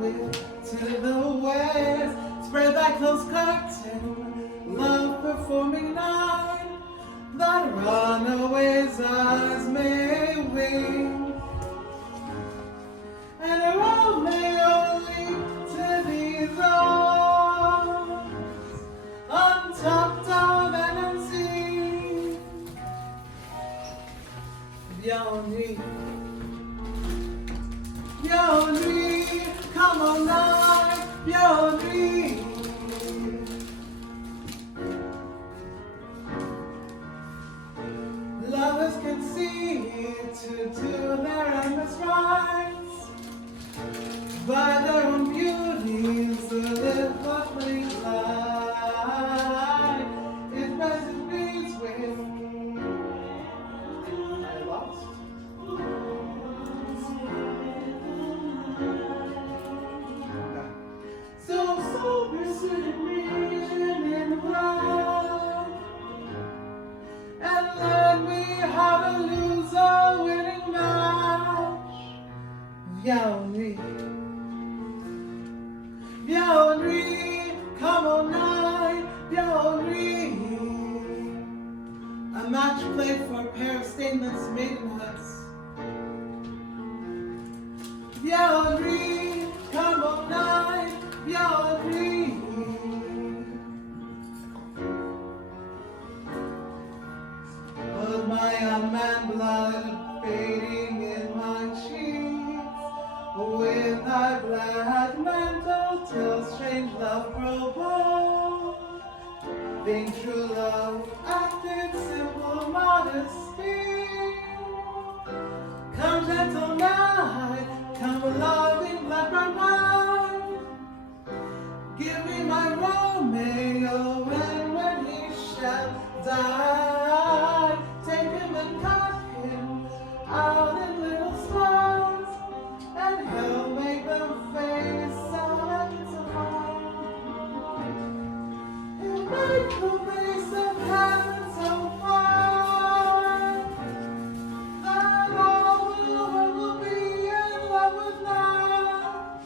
with to the west. Spread thy close curtain, love performing night, that runaways' eyes may wing, and a Romeo leap to these arms, untalked of and unseen. Viens nuit, come on night, viens nuit. Lovers can see to do their endless rites, by their own beauties the little flame light. It resonates with I lost. So persevering in love, and learn me how to lose a winning match. Viens nuit, come on night, viens nuit. A match played for a pair of stainless maidenhoods. Viens nuit, come on night, viens nuit. With my unmanned blood fading in my cheeks, with thy black mantle till strange love grow bold. Being true love acted simple modesty. Come gentle night, come loving black my mind. Give me my Romeo, and when he shall die, take him and cut him out in little stars, and he'll make them face silence of mine. He'll make the face of heaven so fine that all the world will be in love with night.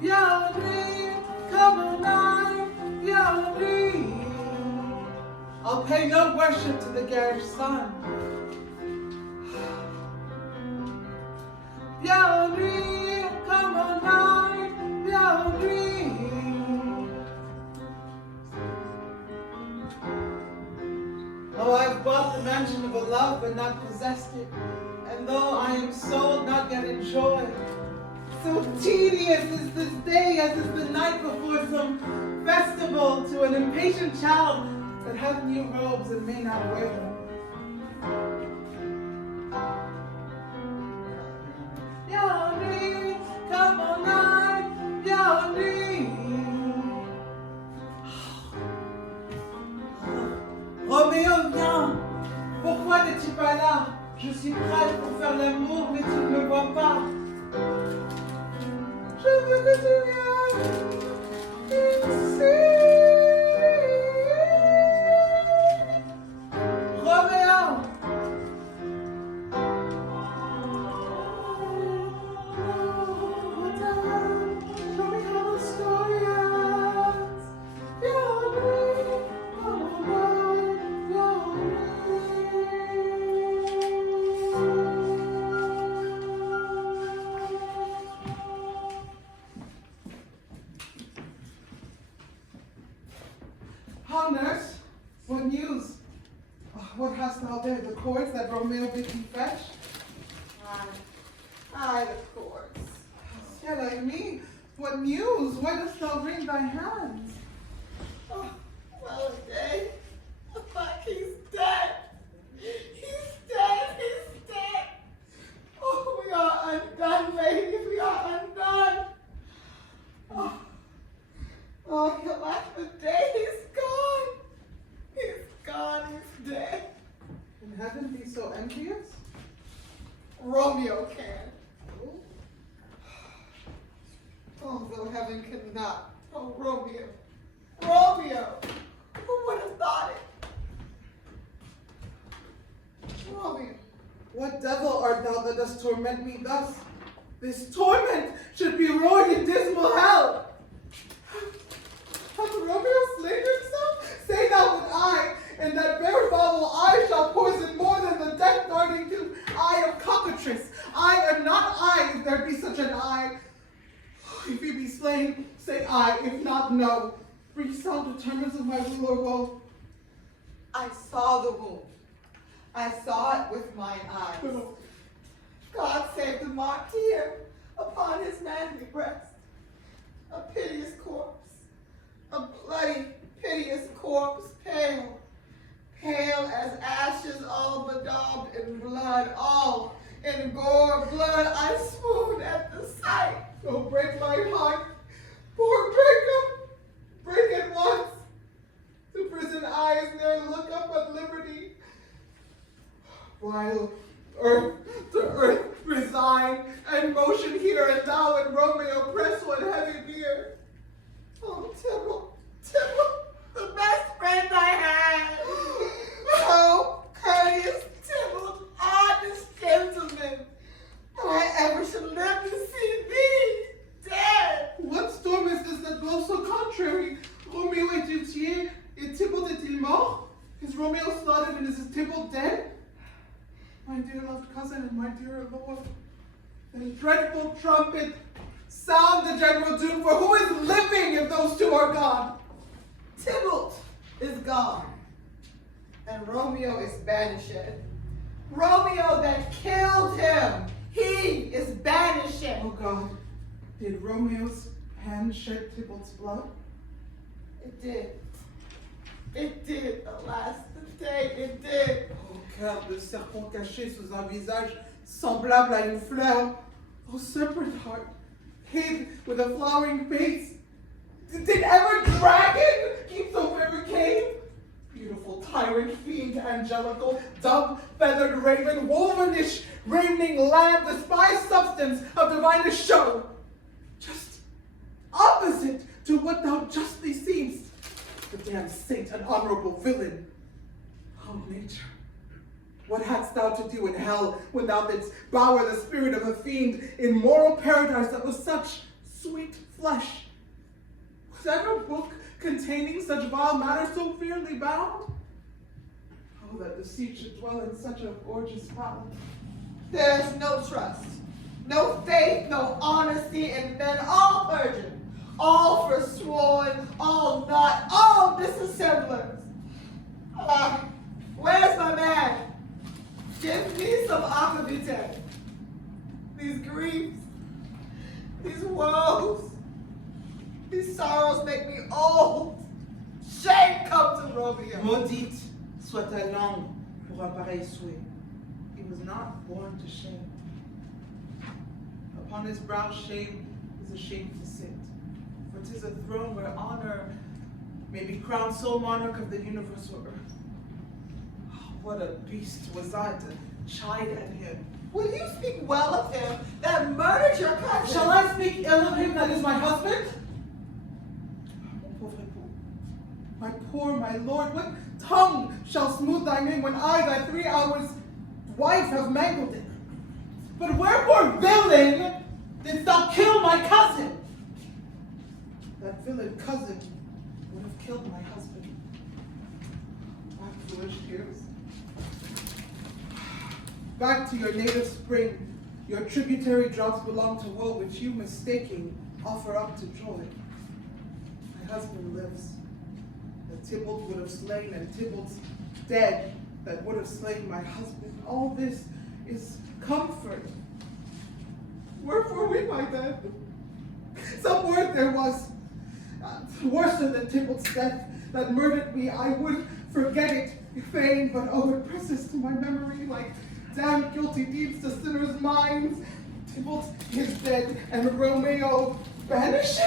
Viens nuit, come on night, viens nuit. I'll pay no worship to the garish sun. Viens nuit, come on night, viens nuit. Oh, I've bought the mansion of a love but not possessed it, and though I am sold, not yet enjoyed. So tedious is this day as is the night before some festival to an impatient child that has new robes and may not wear them. Viens nuit, come on night, viens nuit. Roméo, viens. Pourquoi n'es-tu pas là? Je suis prête pour faire l'amour, mais tu ne me vois pas. Je veux que tu viennes ici. Roméo. Show me how the story ends. Viens nuit, come on night, viens How, nurse? What news? Oh, what hast thou there? The cords that Romeo bid thee fetch? Aye, the cords. Yeah, like me. What news? Why dost thou wring thy hands? Oh, well a day. Fuck, he's dead. He's dead. He's dead. Oh, we are undone, ladies. We are undone. Oh, the last of the day. He's gone. He's gone. He's dead. Can heaven be so envious? Romeo can. Although heaven cannot. Oh, Romeo. Romeo! Who would have thought it? Romeo. What devil art thou that dost torment me thus? This torment should be roared in dismal hell. Hath Romeo slain himself? Say thou that I, in that bare foul eye, shall poison more than the death darting tooth eye of cockatrice. I am not I, if there be such an eye. If he be slain, say I, if not, no. Free sound determines of my will or woe. I saw the wound. I saw it with mine eyes. God save the marked here upon his manly breast. A piteous corpse, a bloody, piteous corpse, pale, pale as ashes, all bedaubed in blood, all in gore, blood. I swooned at the sight. Oh, break my heart, poor Jacob, break it once. The prison eyes ne'er look up at liberty. While earth to earth resign, and motion here, and thou and Romeo press one heavy bier. Oh, Tybalt, Tybalt, the best friend I had. Oh, courteous Tybalt, honest gentleman. That I ever should live to see thee dead. What storm is this that blows so contrary? Romeo est-il tué, et Tybalt est-il mort? Is Romeo slaughtered and is Tybalt dead? My dear loved cousin and my dear lord, the dreadful trumpet, sound the general doom, for who is living if those two are gone? Tybalt is gone, and Romeo is banished. Romeo that killed him, he is banished. Oh God, did Romeo's hand shed Tybalt's blood? It did. It did, alas, the day it did. Oh, cœur de serpent caché sous un visage semblable à une fleur. Oh, serpent heart, hid with a flowering face. Did ever dragon keep so fair a cave? Beautiful tyrant, fiend, angelical, dove-feathered raven, wovenish, reigning lamb, despised substance of divinest show. Just opposite to what thou justly seemst. The damned saint, an honorable villain. Oh, nature, what hadst thou to do in hell when thou didst bower the spirit of a fiend in moral paradise that was such sweet flesh? Was ever book containing such vile matter so fearly bound? Oh, that deceit should dwell in such a gorgeous palace. There's no trust, no faith, no honesty in men, all perjured, all forsworn, all not, all disassemblers. Where's my man? Give me some aquavitae. These griefs, these woes, these sorrows make me old. Shame come to Romeo. Maudite soit ta langue pour un pareil souhait. He was not born to shame. Upon his brow shame is ashamed to sit. For 'tis a throne where honor may be crowned sole monarch of the universal earth. Oh, what a beast was I to chide at him. Will you speak well of him that murdered your cousin? Shall I speak ill of him that is my husband? Mon pauvre époux, my poor, my lord, what tongue shall smooth thy name when I, thy 3 hours wife, have mangled it? But wherefore, villain, didst thou kill my cousin? That villain cousin would have killed my husband. Ah, foolish tears. Back to your native spring, your tributary drops belong to woe, which you mistaking offer up to joy. My husband lives, that Tybalt would have slain, and Tybalt's dead, that would have slain my husband. All this is comfort. Wherefore weep I then? Some word there was, worse than Tybalt's death, that murdered me. I would forget it fain, but oh, it presses to my memory like damn guilty deeds to sinners' minds. Tybalt is dead, and Romeo banished?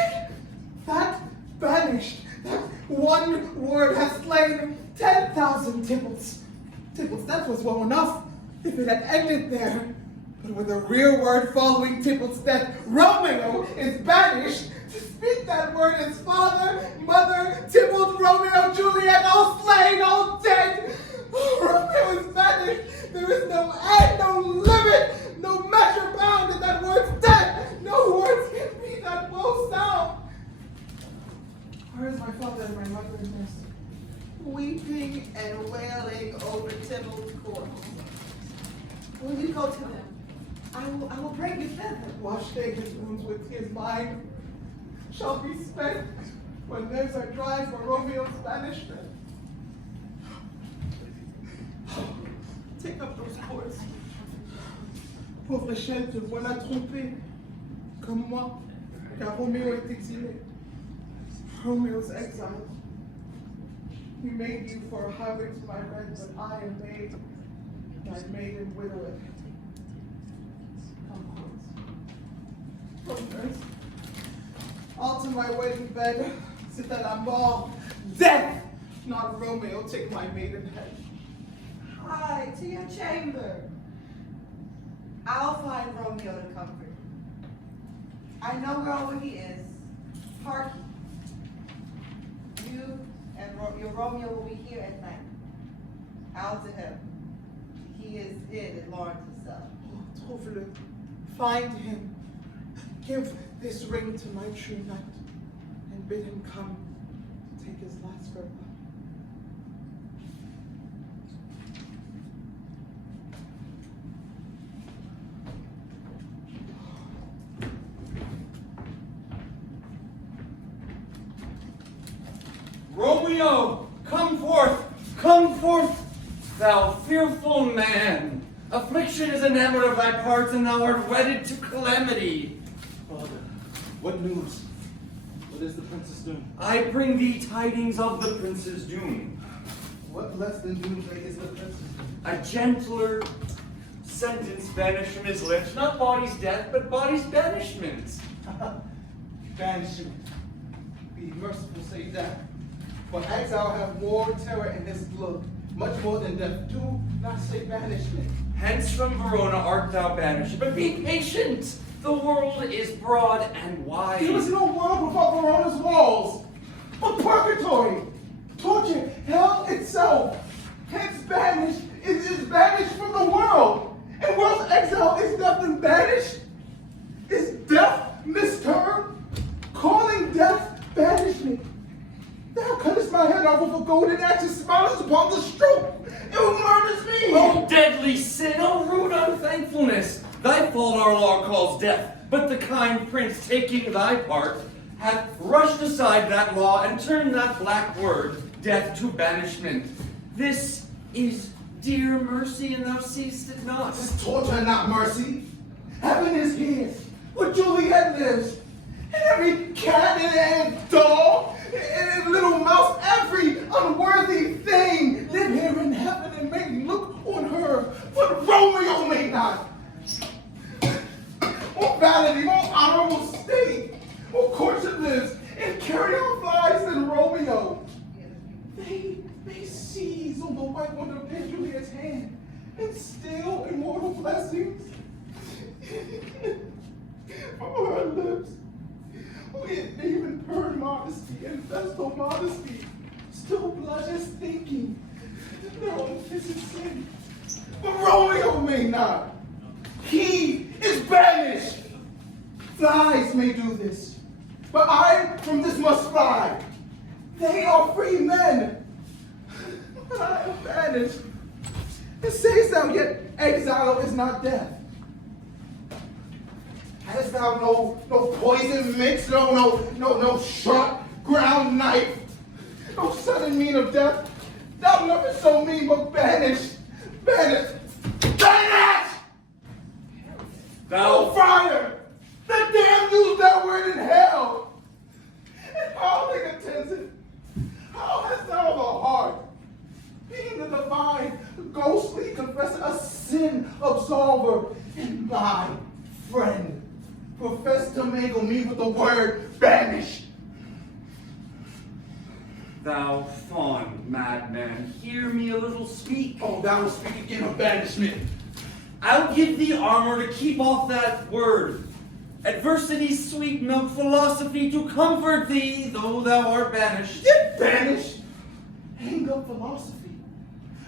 That banished, that one word has slain 10,000 Tybalts. Tybalt's death was well enough if it had ended there. But with a real word following Tybalt's death, Romeo is banished. To speak that word is father, mother, Tybalt, Romeo, Juliet, all slain, all dead. Romeo is banished. There is no end, no limit, no measure bound in that word's death. No words can be that woe sound. Where is my father and my mother in this? Weeping and wailing over Tybalt's corpse. Will you go to them? I will bring you thither. Wash they his wounds with his mind shall be spent when theirs are dry for Romeo's banishment. Take up those cords. Pauvre Échelle, te voilà trompé, comme moi, car Roméo est exilé. Romeo's exiled. He made you for a highway to my rent, but I am made thy maiden widowed. Come close. Oh, nurse. All to my wedding bed, c'est à la mort, death, not Romeo, take my maiden head. Hie to your chamber. I'll find Romeo to comfort. I know where all he is. Partie. You and your Romeo will be here at night. Out to him. He is hid at Lawrence's cell. Oh, trouve-le. Find him. Give this ring to my true knight, and bid him come to take his last farewell. Romeo, come forth, thou fearful man. Affliction is enamored of thy parts, and thou art wedded to calamity. Father, what news? What is the princess doing? I bring thee tidings of the prince's doom. What less than doomsday is the princess? A gentler sentence banished from his lips, not body's death, but body's banishment. Banishment. Be merciful, say that. For exile have more terror in his blood, much more than death. Do not say banishment. Hence from Verona art thou banished, but be patient. The world is broad and wide. There was no world without Verona's walls, but purgatory, torture, hell itself. Hence banished is banished from the world. And world's exile is death and banished? Is death mistermed? Calling death banishment. Thou cuttest my head off with a golden axe and smilest upon the stroke. It murders me. O deadly sin, O rude unthankfulness! Thy fault our law calls death, but the kind prince, taking thy part, hath rushed aside that law and turned that black word, death, to banishment. This is dear mercy, and thou seest it not. This is torture, not mercy. Heaven is here, where Juliet lives. And every cat and dog and little mouse, every unworthy thing live here in heaven and may look on her, but Romeo may not. More vanity, more honorable state, more courtship lives and carry on flies than Romeo. They may seize on the white wonder of Juliet's hand and steal immortal blessings from her lips. It even purred modesty and festal modesty still blushes thinking their own physical sin. But Romeo may not. He is banished. Flies may do this, but I from this must fly. They are free men, but I am banished. And sayest thou yet exile is not death? Hast thou no poison mix, no sharp ground knife, no sudden mean of death? Thou never so mean, but banished, banished, banished! Thou fire! The damned use that word in hell! And how they attends it? How hast thou the heart, being the divine, ghostly confessor, a sin absolver, and my friend, profess to mingle me with the word banished? Thou fond madman, hear me a little speak. Oh, thou wilt speak again of banishment. I'll give thee armor to keep off that word. Adversity's sweet milk, philosophy to comfort thee, though thou art banished. Yet banished? Hang up philosophy.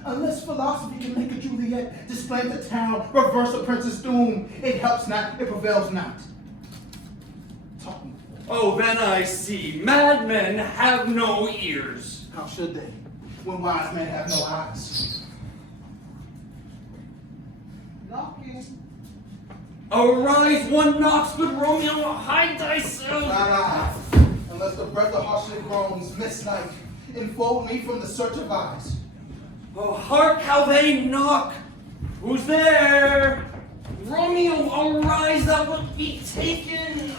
Unless philosophy can make a Juliet, display the town, reverse a prince's doom, it helps not, it prevails not. Talk me. Oh, then I see. Madmen have no ears. How should they, when wise men have no eyes? Knocking. Arise, one knocks, good Romeo, hide thyself. Nah, unless the breath of harshly groans, midnight, enfold me from the search of eyes. Oh, hark how they knock. Who's there? Romeo, arise, thou wilt be taken.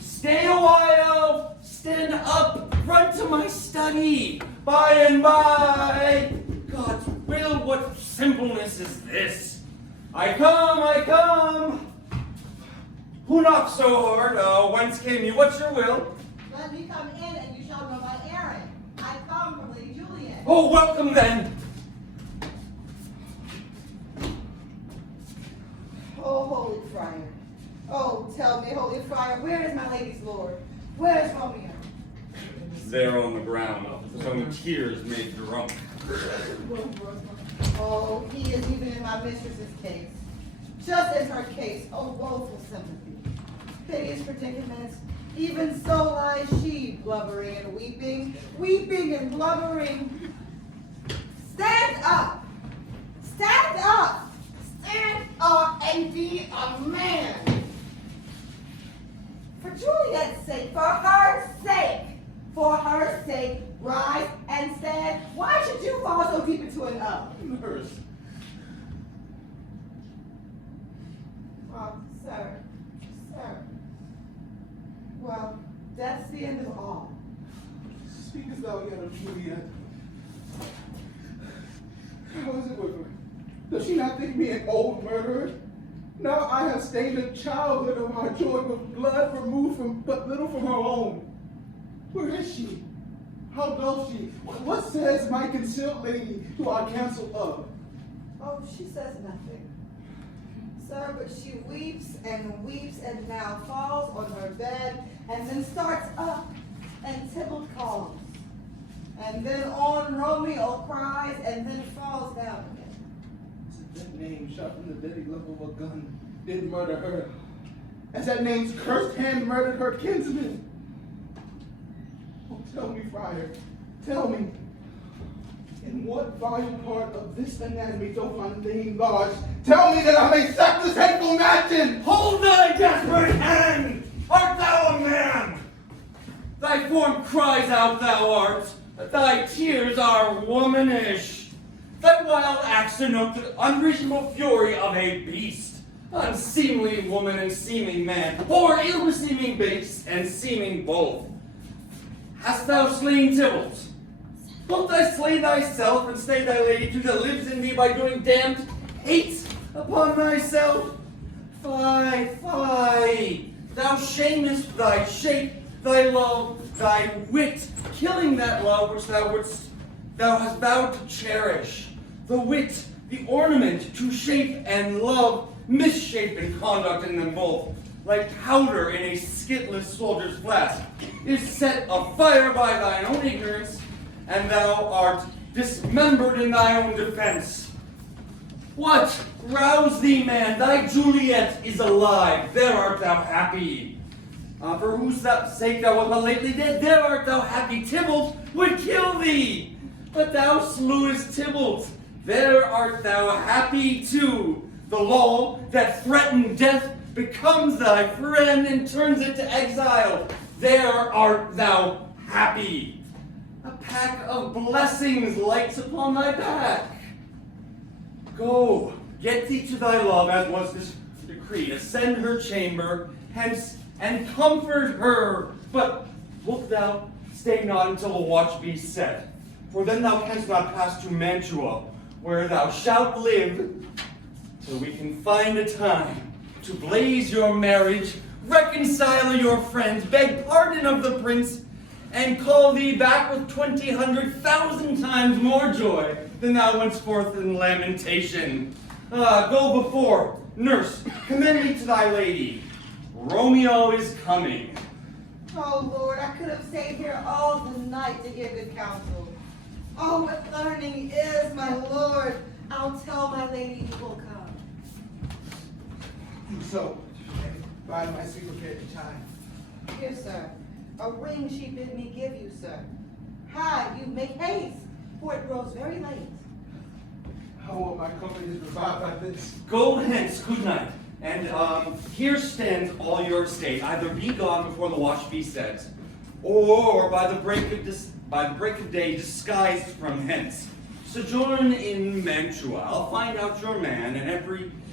Stay a while. Stand up. Run to my study. By and by. God's will, what simpleness is this? I come. Who knocks so hard? Whence came you? What's your will? Let me come in and you shall know my errand. I come from Lady Juliet. Oh, welcome then. Oh, holy friar. Oh, tell me, holy friar, where is my lady's lord? Where is Romeo? There on the ground, some tears made drunk. Oh, he is even in my mistress's case. Just as her case, oh, woeful sympathy. Piteous predicament. Even so lies she, blubbering and weeping and blubbering. Stand up! Stand up! Stand up and be a man! For Juliet's sake, for her sake, rise and stand. Why should you fall so deep into an Nurse. Sir. Well, that's the end of all. Speak as thou yet of Juliet. How is it with her? Does she not think me an old murderer? Now I have stained the childhood of our joy with blood removed from but little from her own. Where is she? How does she? What says my concealed lady to our council of? Oh, she says nothing. Sir, but she weeps and now falls on her bed and then starts up and Tybalt calls. And then on Romeo cries and then falls down again. That name shot from the deadly level of a gun did murder her. As that name's cursed hand murdered her kinsman. Oh, tell me, friar, tell me, in what vile part of this anatomy doth my name lodge? Tell me that I may sack this hateful matchin! Hold thy desperate hand! Art thou a man? Thy form cries out thou art, but thy tears are womanish. Thy wild acts denote the unreasonable fury of a beast. Unseemly woman and seeming man, or ill-beseeming beast and seeming both. Hast thou slain Tybalt? Wilt thou slay thyself and stay thy lady to that lives in thee by doing damned hate upon thyself? Fie! Thou shamest thy shape, thy love, thy wit, killing that love which thou hast vowed to cherish. The wit, the ornament to shape and love, misshapen conduct in them both, like powder in a skitless soldier's flask, is set afire by thine own ignorance, and thou art dismembered in thy own defense. What? Rouse thee, man, thy Juliet is alive, there art thou happy. For whose sake thou wast but lately dead, there art thou happy. Tybalt would kill thee, but thou slewest Tybalt, there art thou happy too. The law that threatened death becomes thy friend and turns it to exile. There art thou happy. A pack of blessings lights upon thy back. Go, get thee to thy love as was this decreed. Ascend her chamber, hence, and comfort her. But wilt thou stay not until the watch be set? For then thou canst not pass to Mantua, where thou shalt live, till we can find a time to blaze your marriage, reconcile your friends, beg pardon of the prince, and call thee back with 20,100,000 times more joy than thou wentst forth in lamentation. Go before, nurse, commend me to thy lady. Romeo is coming. Oh, Lord, I could have stayed here all the night to hear good counsel. Oh, what learning is, my lord. I'll tell my lady you will come. Do so, and by my sweet prepared time. Here, sir, a ring she bid me give you, sir. Hide, you make haste, for it grows very late. How will my company is revived by this? Go hence, good night. And here stands all your estate. Either be gone before the watch be set, or by the break of day disguised from hence. Sojourn in Mantua. I'll find out your man,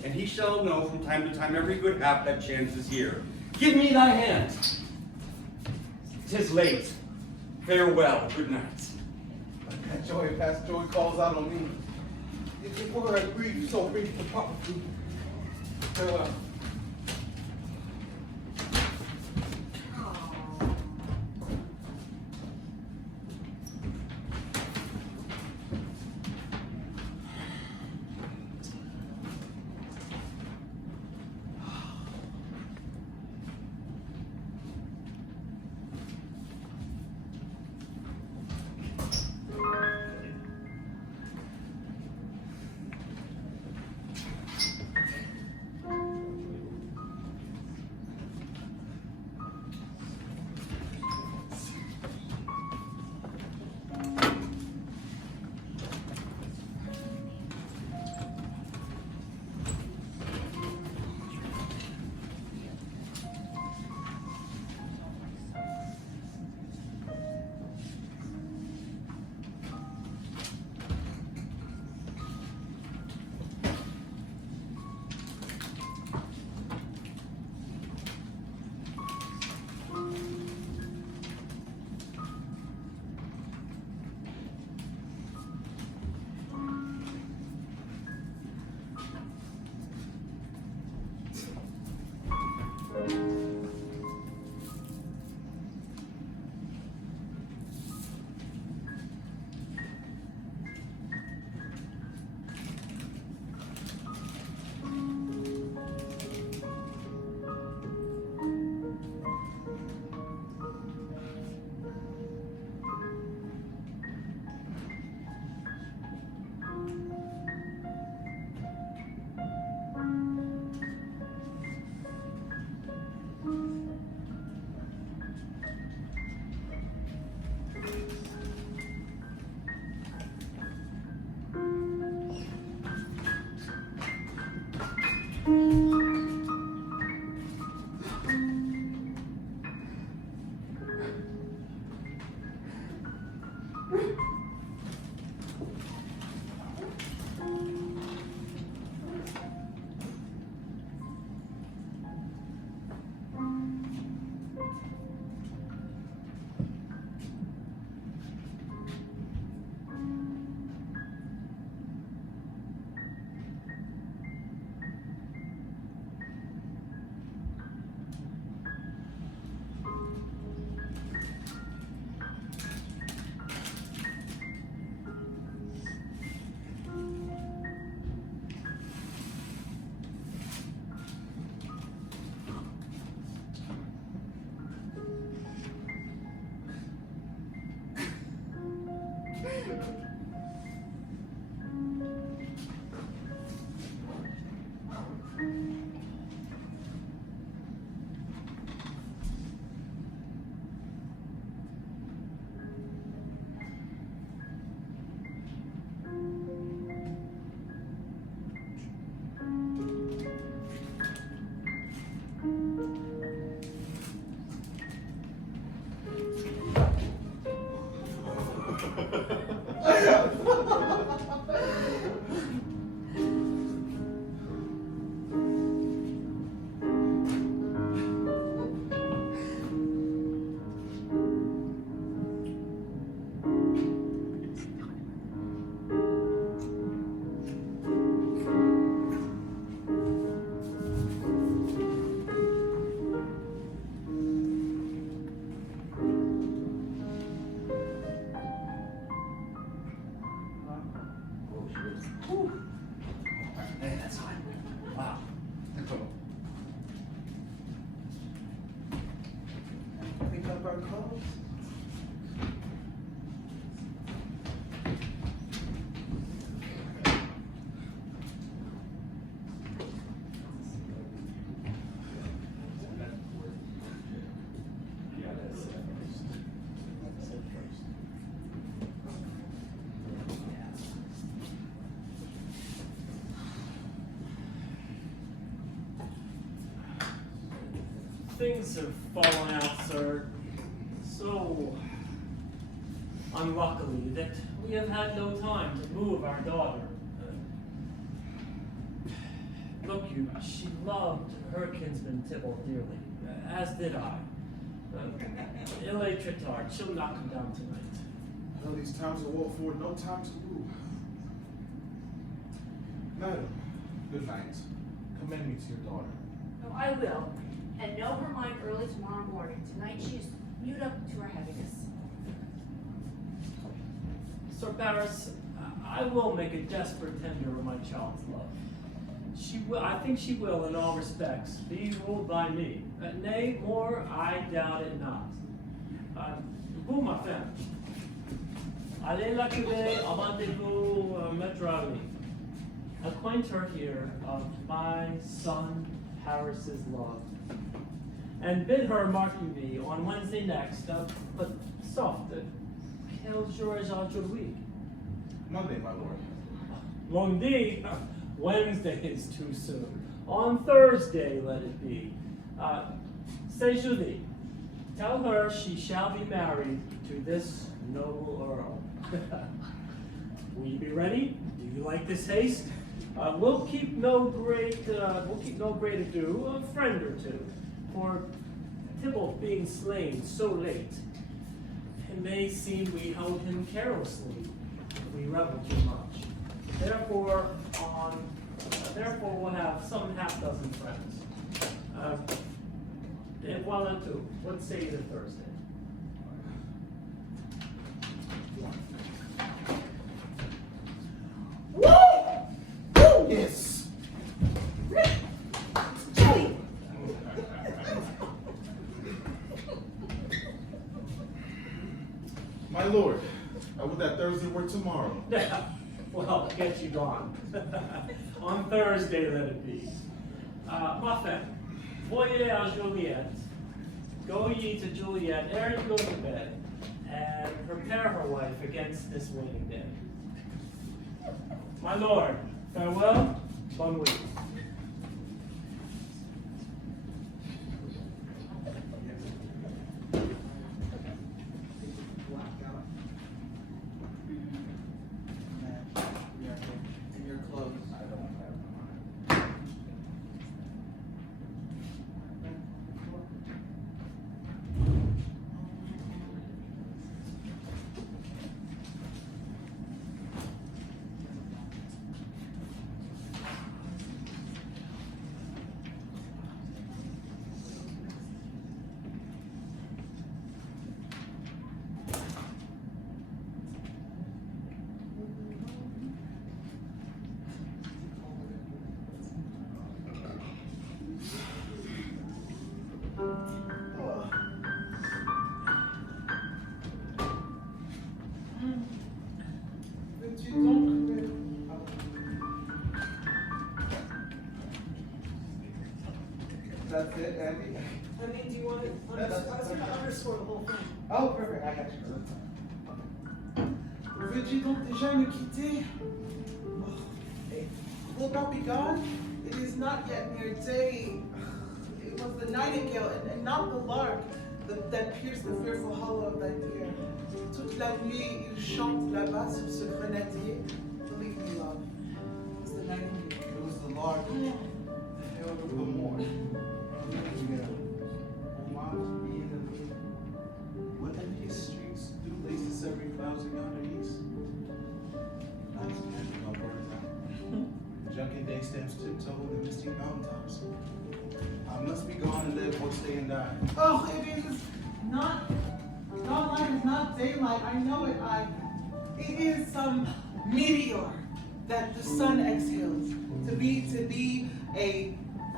and he shall know from time to time every good hap that chances here. Give me thy hand. 'Tis late. Farewell, good night. That joy past joy calls out on me. If it were a grief so brief for property. Farewell. things have fallen out, sir, so unluckily that we have had no time to move our daughter. Look you, she loved her kinsman Tybalt dearly, as did I. Ille Tritard, she'll not come down tonight. Well, these times of war forward, no time to move. Madam, good night. Commend me to your daughter. Oh, I will, and know her mind early tomorrow morning. Tonight she's mewed up to her heaviness. Sir Barris, I will make a desperate tender of my child's love. She will, I think she will, in all respects, be ruled by me. Nay, more, I doubt it not. Vous, ma femme, allez la cuver avant-vous mettre à lit. Acquaint her here of my son Harris's love, and bid her mark you me on Wednesday next, but soft, quel jour est aujourd'hui? Monday, my lord. Lundi, Wednesday is too soon. On Thursday, let it be. C'est jeudi. Tell her she shall be married to this noble earl. Will you be ready? Do you like this haste? We'll keep no great ado, a friend or two, for Tybalt being slain so late. It may seem we held him carelessly, we reveled too much. Therefore we'll have some half-dozen friends. Et voilà tout. What say you to Thursday? Woo! Woo! Yes. Joey! My lord, I would that Thursday were tomorrow. Well, get you gone. On Thursday, let it be. Ma femme, voyez à Juliette. Go ye to Juliette ere you go to bed, and prepare her wife against this waiting day. My lord, farewell, bon week. In your clothes. I don't have mine. Veux-tu donc That's it, Andy? I mean, do you want to, No, that's- I was gonna underscore the whole thing. Oh, perfect, I got you. Veux-tu donc déjà me quitter? Oh, hey, wilt thou be gone? It is not yet near day. It was the nightingale and not the lark that pierced the fearful hollow of thy ear. Toute la nuit, il chante là-bas sur ce grenadier. Believe me, love, it was the nightingale. It was the lark, the herald of the morn. What envious streets do laces every clouds in yonder east? Nights magic on birds out. Junkin day stamps tiptoe in the misty mountaintops. I must be gone and live or stay and die. Oh, it is not, light is not daylight, I know it, it is some meteor that the sun exhales, to be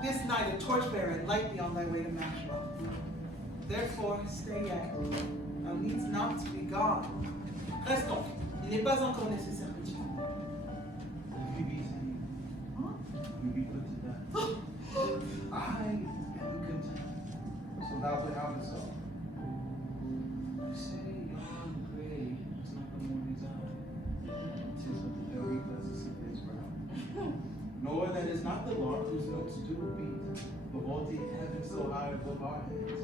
this night a torchbearer and light thee on thy way to Maxwell. Therefore, stay yet, thou needs not to be gone. Reste donc, il n'est pas encore nécessaire que tu If we be we be put to death. I am content. So thou to have us all. I say yon grave is not the morning's eye. 'Tis of the very pleasance of his brow. Nor that is not the lark whose notes do beat, For vaulting heaven so high above our heads.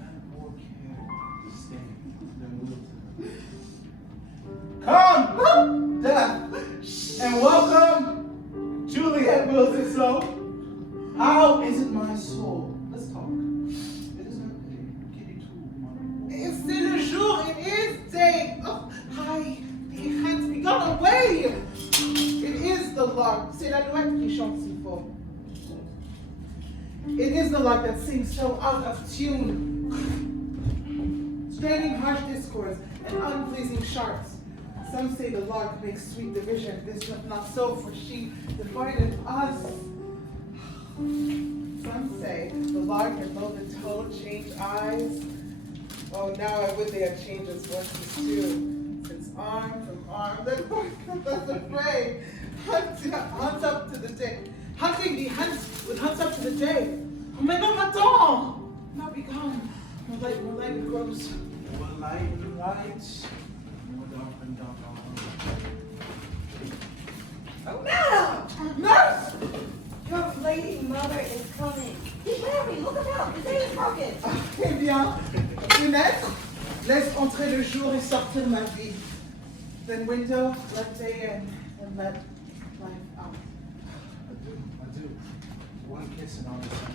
And more care to stay than will to. Come, death, and welcome, Juliet Wilson. So, how is it my soul? Let's talk. It is not day. Kitty too, my C'est le jour, it is day. Oh, hi, the has begun away. It is the lark. C'est la loi qui chante si fort. It is the lark that sings so out of tune, straining harsh discords and unpleasing sharps. Some say the lark makes sweet division. This was not so, for she divided us. Some say the lark and both the toad change eyes. Oh, now I would they had changed us once too. Since arm from arm, that lark does afraid. Hunts up to the day. Hunting the hunts with hunts up to the day. Oh, mais non, attends! Now be gone. More light grows. More light and light. More dark and dark. Oh, madam! Nurse! Your lady mother is coming. Mary, look about, the day is broken. Eh bien, fenêtre, laisse entrer le jour et sortir ma vie. Then window, let day in, and let life out. I do. One kiss and all the time.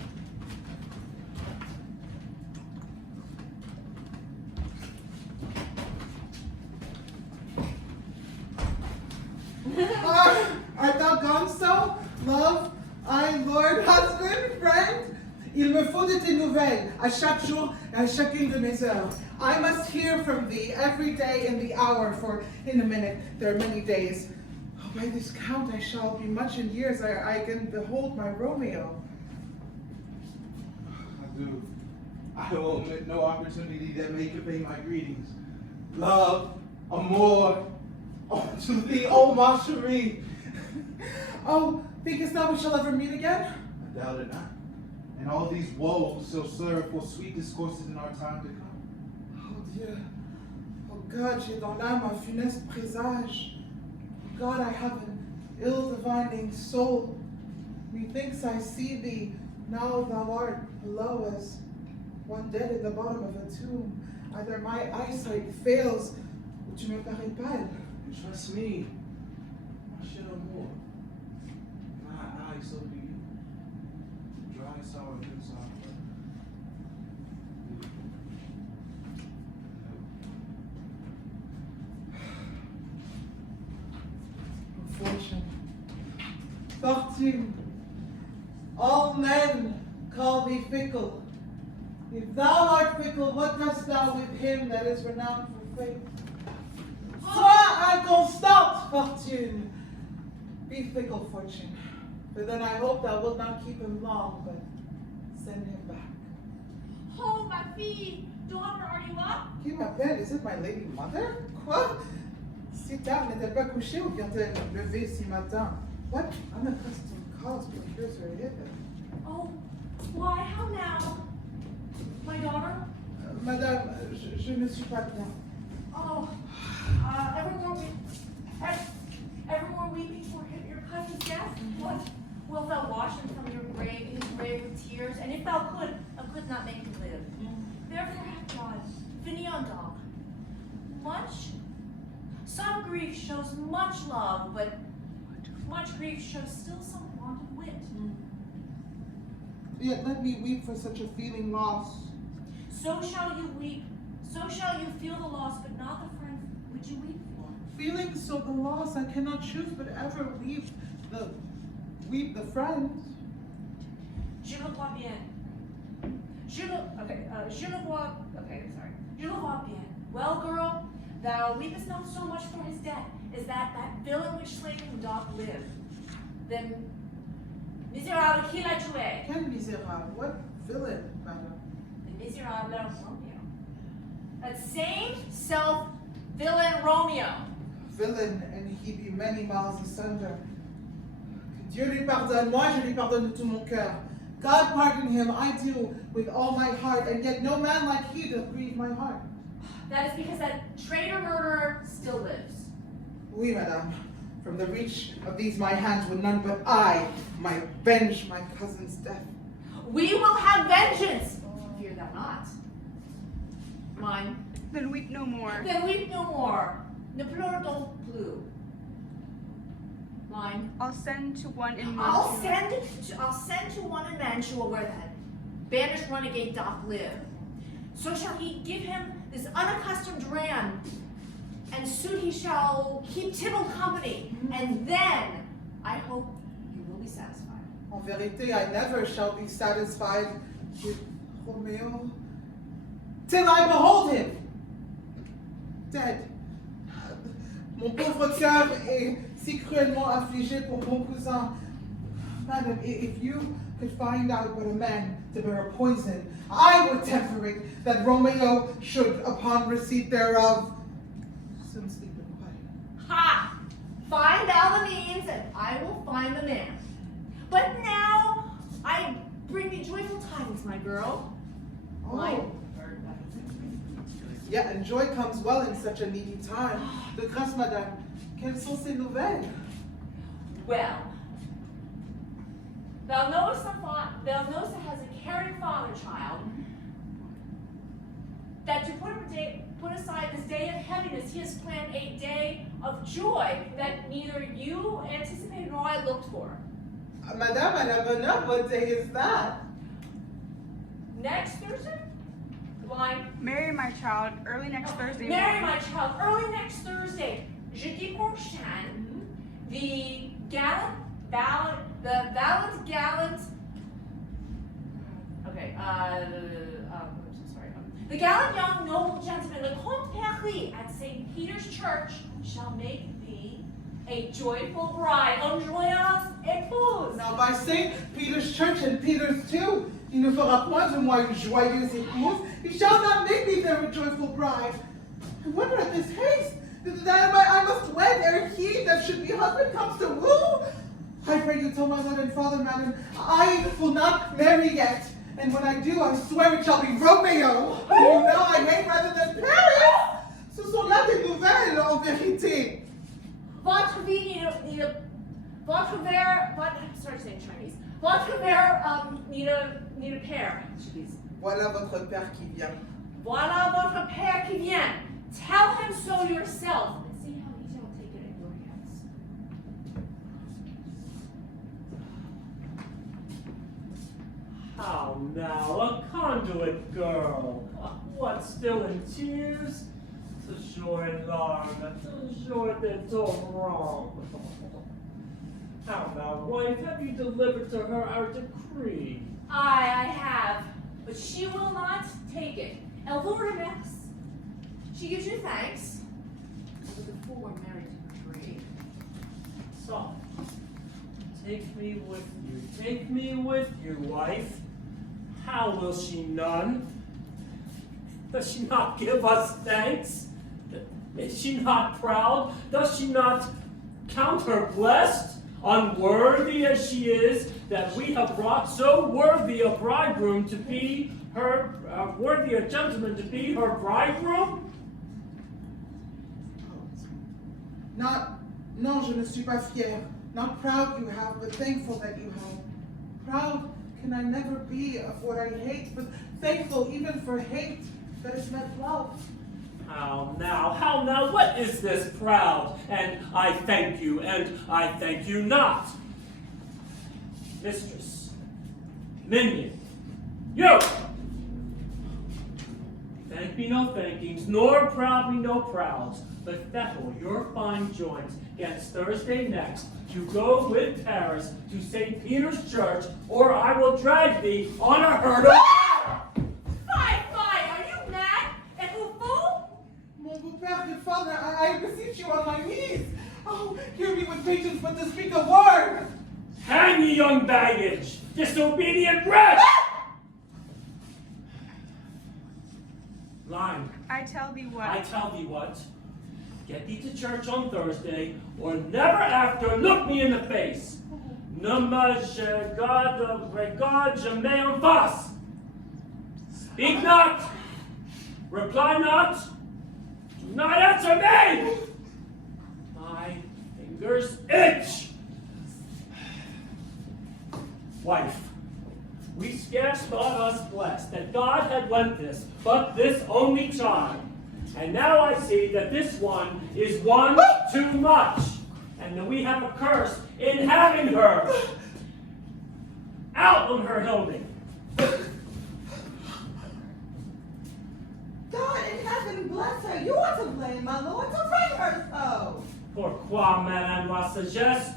Art thou gone so, love? I, Lord, husband, friend? Il me faut de tes nouvelles, à chaque jour et à chacune de mes heures. I must hear from thee every day in the hour, for in a minute there are many days. Oh, by this count I shall be much in years, I can behold my Romeo. I do. I will omit no opportunity that may convey my greetings. Love, amour, to thee, oh ma chérie. Oh, thinkest thou we shall ever meet again? I doubt it not. And all these woes shall serve for sweet discourses in our time to come. Oh Dieu, oh God, j'ai dans l'âme un funeste présage. God, I have an ill-divining soul. Methinks I see thee, now thou art below us, one dead at the bottom of a tomb. Either my eyesight fails, or tu me parais pâle. And trust me, my shit amour. My eyes so do you. Dry, sour, good, sour. Fortune, fortune, all men call thee fickle. If thou art fickle, what dost thou with him that is renowned for faith? Sois inconstant, fortune. Be fickle, fortune. For then I hope thou wilt not keep him long, but send him back. Oh, ma fille, daughter, are you up? Qui m'appelle? Is it my lady mother? Quoi? Si tard n'était pas couchée ou vient-elle lever si matin? What unaccustomed cause procures her hither? Oh, why, how now? My daughter? Madame, je ne suis pas bien. Oh, evermore weeping for your cousin's death? What? Wilt thou wash him from your grave, in his grave with tears? And if thou could not make him live. Therefore hath God, finion dog. Some grief shows much love, but much grief shows still some want of wit. Yet let me weep for such a feeling loss. So shall you weep, so shall you feel the loss, but not the friend which you weep for. Feeling so the loss, I cannot choose but ever weep the friend. Je le vois bien. Je le vois bien. Well, girl, thou weepest not so much for his death, as that villain which slayed him doth live. Then, misérable qui l'a tué? Quel misérable, what villain, madame? The miserable Romeo. That same self-villain Romeo. Villain, and he be many miles asunder. Dieu lui pardonne, moi je lui pardonne de tout mon cœur. God pardon him, I do with all my heart, and yet no man like he doth grieve my heart. That is because that traitor murderer still lives. Oui, madame. From the reach of these my hands would none but I might avenge my cousin's death. We will have vengeance. Fear thou not. Mine. Then weep no more. Then weep no more. Ne pleure donc plus. Mine. I'll send to one in I'll Mantua. send to one in Mantua where that banished renegade doth live. So shall he give him this unaccustomed ram, and soon he shall keep Tybalt company, and then I hope you will be satisfied. En vérité, I never shall be satisfied with Romeo till I behold him dead. Mon pauvre cœur est si cruellement affligé pour mon cousin. Madam, if you could find out what a man to bear a poison, I would temper it, that Romeo should, upon receipt thereof, soon sleep in quiet. Ha! Find thou the means, and I will find the man. But now I bring thee joyful tidings, my girl. Oh. Yeah, and joy comes well in such a needy time. De grâce, madame, quelles sont ces nouvelles? Well, thou knowest that has a caring father, child, that to put aside this day of heaviness, he has planned a day of joy that neither you anticipated nor I looked for. Madame, à la bonne heure, what day is that? Next Thursday? Blind. Marry my child early next Thursday Marry morning. my child early next Thursday. Jeudi prochain, the gallant, okay, I'm so sorry. The gallant young noble gentleman, the Comte Partie at St. Peter's Church, shall make thee a joyful bride, une joyeuse épouse. Now, by St. Peter's Church and Peter's too, il ne fera point de moi une joyeuse épouse. He shall not make me there a joyful bride. I wonder at this haste that I must wed ere he that should be husband comes to woo. I pray you tell my mother and father, madam, I will not marry yet. And when I do, I swear it shall be Romeo. You know I hate rather than Paris. Ce sont là des nouvelles, en vérité. Votre vie votre verre, sorry saying Chinese. Votre verre need a pair. Voilà votre père qui vient. Voilà votre père qui vient. Tell him so yourself. And see how easy I'll take it in your hands. How now, a conduit girl? What, still in tears? Toujours in larmes, toujours des wrong. How now, wife, have you delivered to her our decree? I have, but she will not take it. Elle vous remercie. She gives you thanks. But the fool were married to her trade. So, take me with you, wife. How will she none? Does she not give us thanks? Is she not proud? Does she not count her blessed? Unworthy as she is, that we have brought so worthy a bridegroom to be her, worthy a gentleman to be her bridegroom? Non, je ne suis pas fière. Not proud you have, but thankful that you have. Proud can I never be of what I hate, but thankful even for hate that is met love. How now, what is this proud? And I thank you, and I thank you not. Mistress, minion, you! Thank me no thankings, nor proud me no prouds, but fettle your fine joints against Thursday next to go with Paris to St. Peter's Church, or I will drag thee on a hurdle. Fie, are you mad? And who fool? Mon beau-père, good father, I beseech you on my knees. Oh, hear me with patience, but to speak a word. Hang ye, young baggage, disobedient wretch! Line. I tell thee what. I tell thee what. Get thee to church on Thursday, or never after look me in the face. Ne me regarde jamais en face. Speak not. Reply not. Do not answer me. My fingers itch. Wife, we scarce thought us blessed that God had lent this, but this only child. And now I see that this one is one too much, and that we have a curse in having her. Out on her Hilding. God in heaven bless her. You are to blame, my lord, to bring her so. Pourquoi, Madame la Sagesse?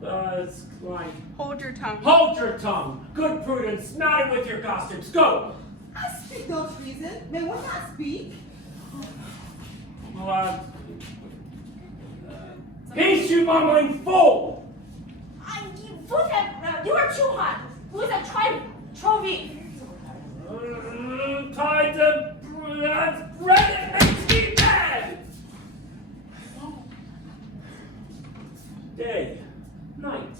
It's like... Hold your tongue. Hold your tongue. Good prudence. Matter with your costumes. Go. I speak no treason. May one not speak? Peace, you mumbling fool! You are too hot. Who's that trophy? Tied to that bread, it makes me mad! Day, night,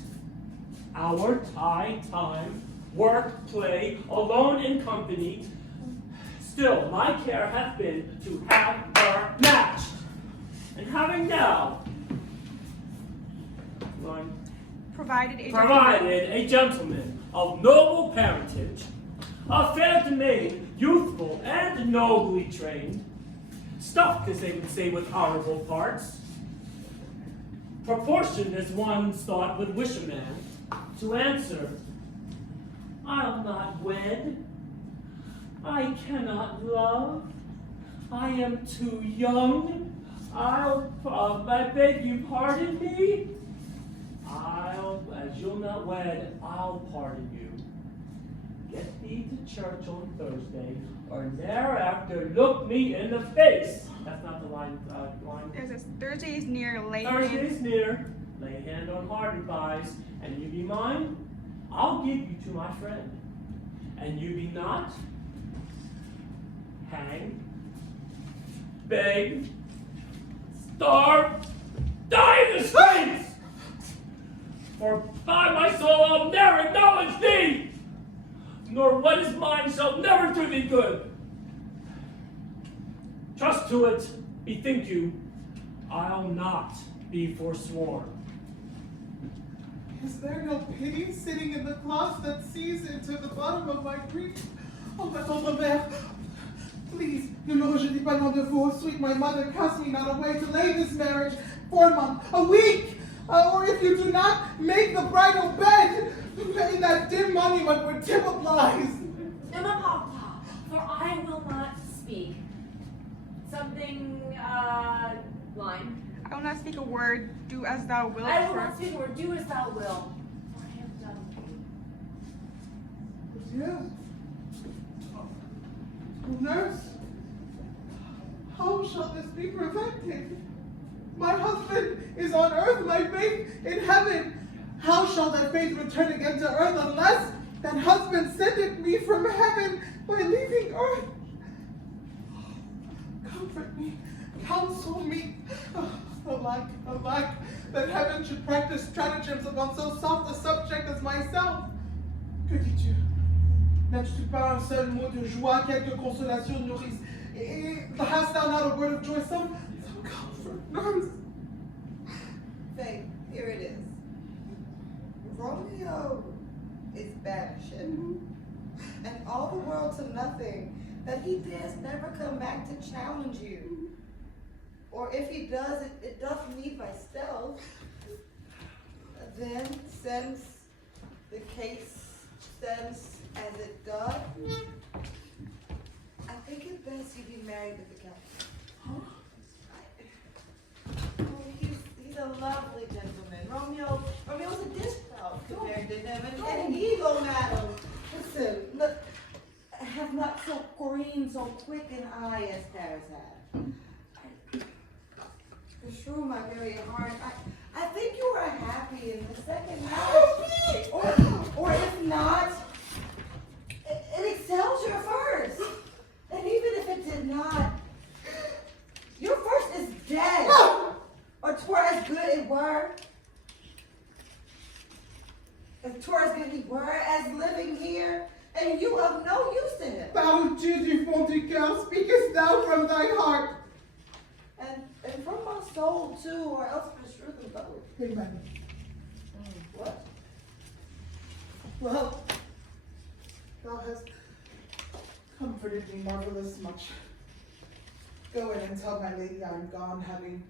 hour, time, work, play, alone in company. Still, my care hath been to have her matched. And having now Provided a gentleman of noble parentage, a fair domain, youthful and nobly trained, stuffed, as they would say, with honorable parts, proportioned as one's thought would wish a man, to answer, I'll not wed, I cannot love, I am too young, I beg you pardon me, as you'll not wed, I'll pardon you. Get thee to church on Thursday, or thereafter look me in the face. That's not the line. There's this Thursday is near, lay Thursday's near. Lay a hand on heart advice, and you be mine. I'll give you to my friend, and you be not. Hang, beg, starve, die in the streets. For by my soul I'll never acknowledge thee, nor what is mine shall never do thee good. Trust to it, bethink you, I'll not be forsworn. Is there no pity sitting in the closet that sees into the bottom of my grief? Oh, ma tendre mère, please, ne me rejetez pas loin de vous. Sweet, my mother cast me not away to lay this marriage for a month, a week. Or if you do not make the bridal bed, may that dim monument where Tybalt lies. Ne me parle pas, for I will not speak. Something, line. I will not speak a word, do as thou wilt. I will not speak a word, do as thou wilt. For I am done with you. Yes. Nurse, how shall this be prevented? My husband is on earth, my faith in heaven. How shall that faith return again to earth unless that husband sendeth me from heaven by leaving earth? Comfort me, counsel me. Alack, that heaven should practice stratagems upon so soft a subject as myself. Que dis-tu? N'as-tu pas un seul mot de joie, quelque consolation nourrice? Hast thou not a word of joy, some comfort, nurse? Faith, here it is. Romeo is banished, and all the world to nothing, that he dares never come back to challenge you. Or if he does, it doth me by stealth. Then, since the case stands as it doth, I think it best you be married with the count. He's a lovely gentleman. Romeo's a dish clout compared to him, and an eagle, madam. Listen, look, have not so green, so quick an eye as Paris had. Beshrew my very heart, I think you are happy in the second marriage. Or if not, it excels your first. And even if it did not, your first is dead. Or 'twere as good it were. If 'twere as good it were as living here, and you of no use to him. Thou Dieu du fond du cœur, speakest thou from thy heart? And from my soul too, or else beshrew them both. Amen. What? Well, thou hast comforted me marvelous much. Go in and tell my lady I am gone, having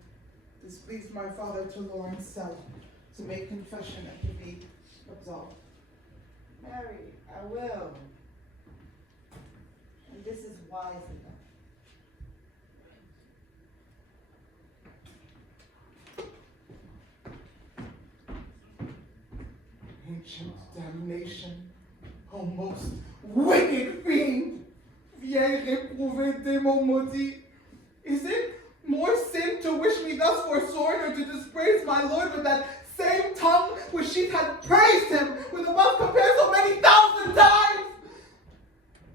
displeased my father to Lawrence Self, to make confession and to be absolved. Mary, I will. And this is wise enough. Ancient damnation, O most wicked fiend, vieille réprouvée démon maudit. Is it more sin to wish me thus forsworn or to dispraise my Lord with that same tongue which she had praised him with above compared so many thousand times?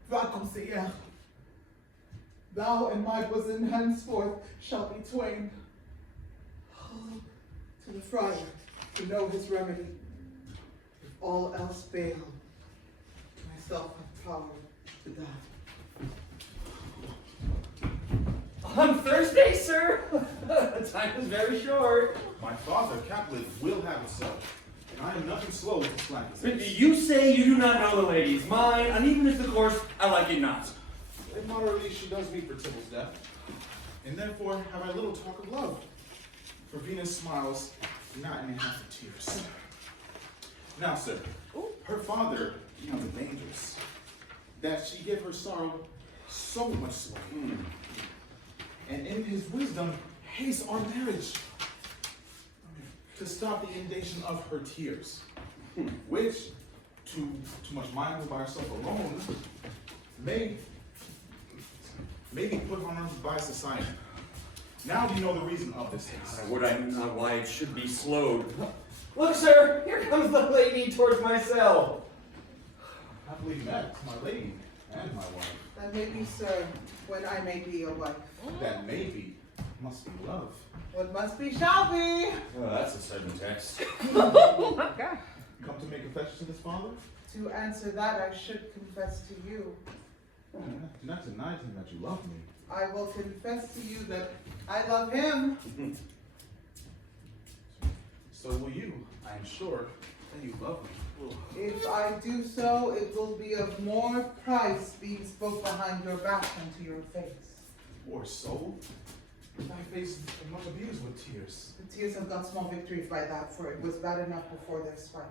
Va, conseillère, thou and my bosom henceforth shall be twain. To the friar to know his remedy. If all else fail, myself have power to die. On Thursday, sir? The time is very short. My father, Capulet, will have it so. And I am nothing slow to slack his But pace. you say you do not know the lady's mind, and even if the course, I like it not. Immoderately she does weep for Tybalt's death. And therefore have I little talk of love. For Venus smiles, not in a half of tears. Now, sir, her father becomes dangerous. That she give her sorrow so much sway. And in his wisdom, haste our marriage to stop the inundation of her tears, which, too much mindful by herself alone, may be put on her by society. Now do you know the reason of this haste? Would I not why it should be slowed? Look, sir, here comes the lady towards my cell. Happily met, my lady and my wife. That may be, sir, when I may be your wife. That maybe must be love. What must be shall be. Oh, that's a sudden text. Oh my God. Come to make confession to this father? To answer that, I should confess to you. Do not deny to him that you love me. I will confess to you that I love him. So will you, I am sure, that you love me. If I do so, it will be of more price being spoke behind your back than to your face. Poor soul, thy face is much abused with tears. The tears have got small victories by that, for it was bad enough before this fight.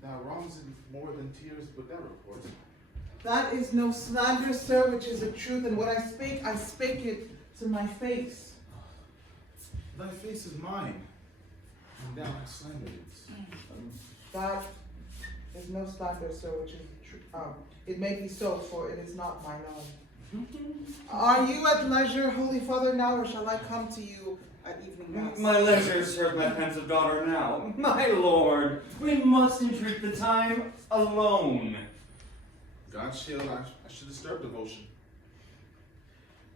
Thou wrongs in more than tears, but that report. That is no slander, sir, which is the truth, and what I spake it to my face. Thy face is mine, and thou hast slandered it. That is no slander, sir, which is true. It may be so, for it is not mine own. Are you at leisure, Holy Father, now, or shall I come to you at evening mass? My leisure serves my pensive daughter now. My lord, we must entreat the time alone. God shield, I should disturb devotion.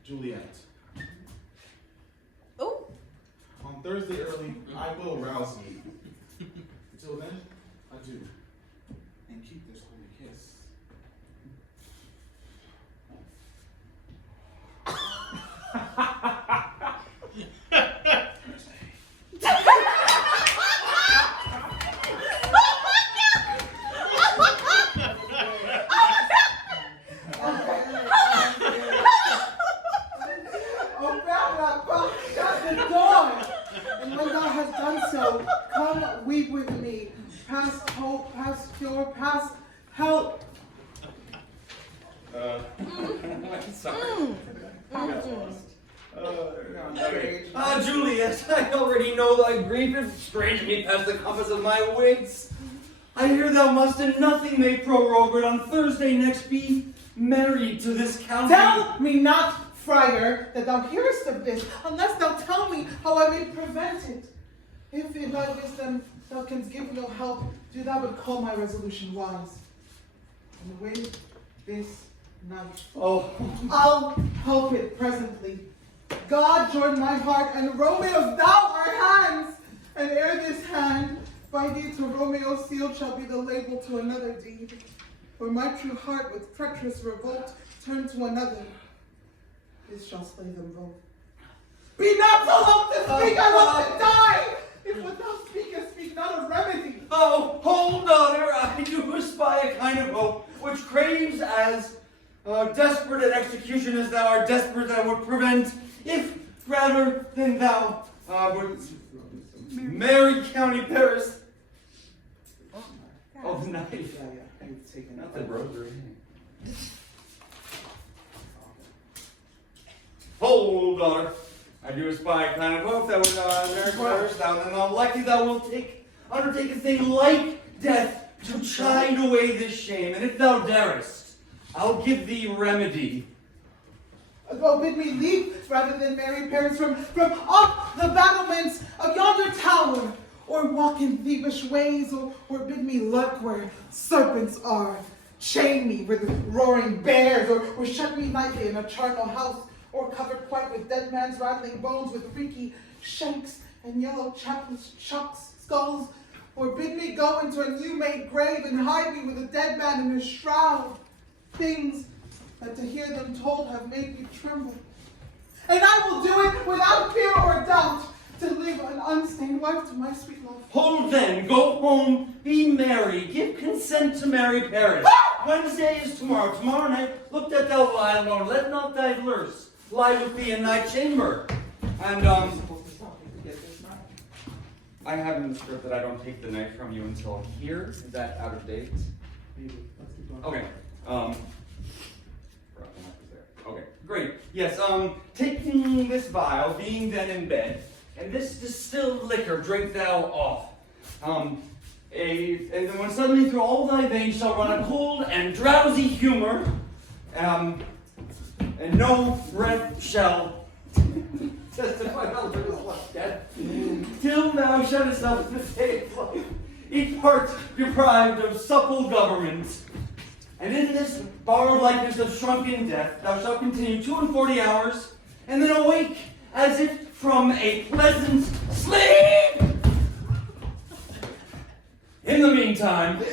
Juliet. Oh. On Thursday early, I will rouse thee. Until then, adieu. And keep this holy kiss. Shut the door! And when thou hast done so, come weep with me. Past hope, past cure, past help. Sorry. Juliet, I already know thy grief is strange me past the compass of my wits. I hear thou must in nothing may prorogue, but on Thursday next be married to this county. Tell me not, friar, that thou hearest of this, unless thou tell me how I may prevent it. If in thy wisdom thou canst give no help, do thou but call my resolution wise. And win this night. Oh, I'll help it presently. God join my heart, and Romeo, thou our hands. And ere this hand, by thee to Romeo sealed, shall be the label to another deed. For my true heart with treacherous revolt turned to another. This shall slay them both. Be not so long to speak, I want to die! If what thou speakest speak not a remedy. Oh, hold, daughter, I do espy a kind of hope, which craves as desperate at execution as thou art desperate that would prevent, if rather than thou would Mary County, Paris. Oh, nice. Yeah, you've taken That's a rosary. Hold, daughter. I do espy a kind of hope that would Mary Paris, thou then unlikely thou wilt undertake a thing like death to chide away this shame, and if thou darest, I'll give thee remedy. Go bid me leap rather than marry Paris from off the battlements of yonder tower, or walk in thievish ways, or bid me lurk where serpents are, chain me with roaring bears, or shut me nightly in a charnel house, or covered quite with dead man's rattling bones, with freaky shanks and yellow chapless skulls, or bid me go into a new-made grave and hide me with a dead man in his shroud. Things that to hear them told have made me tremble. And I will do it without fear or doubt, to live an unstained wife to my sweet love. Hold then, go home, be merry, give consent to marry Paris. Wednesday is tomorrow. Tomorrow night, look that thou lie alone, let not thy verse lie with thee in thy chamber. And I have in the script that I don't take the knife from you until here. Is that out of date? Maybe. Let's keep going. Okay. Okay, great. Yes, taking this vial, being then in bed, and this distilled liquor drink thou off. And then when suddenly through all thy veins shall run a cold and drowsy humor, and no breath shall testify thou livest left dead, till thou shuttest up the day of life, each part deprived of supple government. And in this borrowed likeness of shrunken death, thou shalt continue 42 hours, and then awake as if from a pleasant sleep. In the meantime,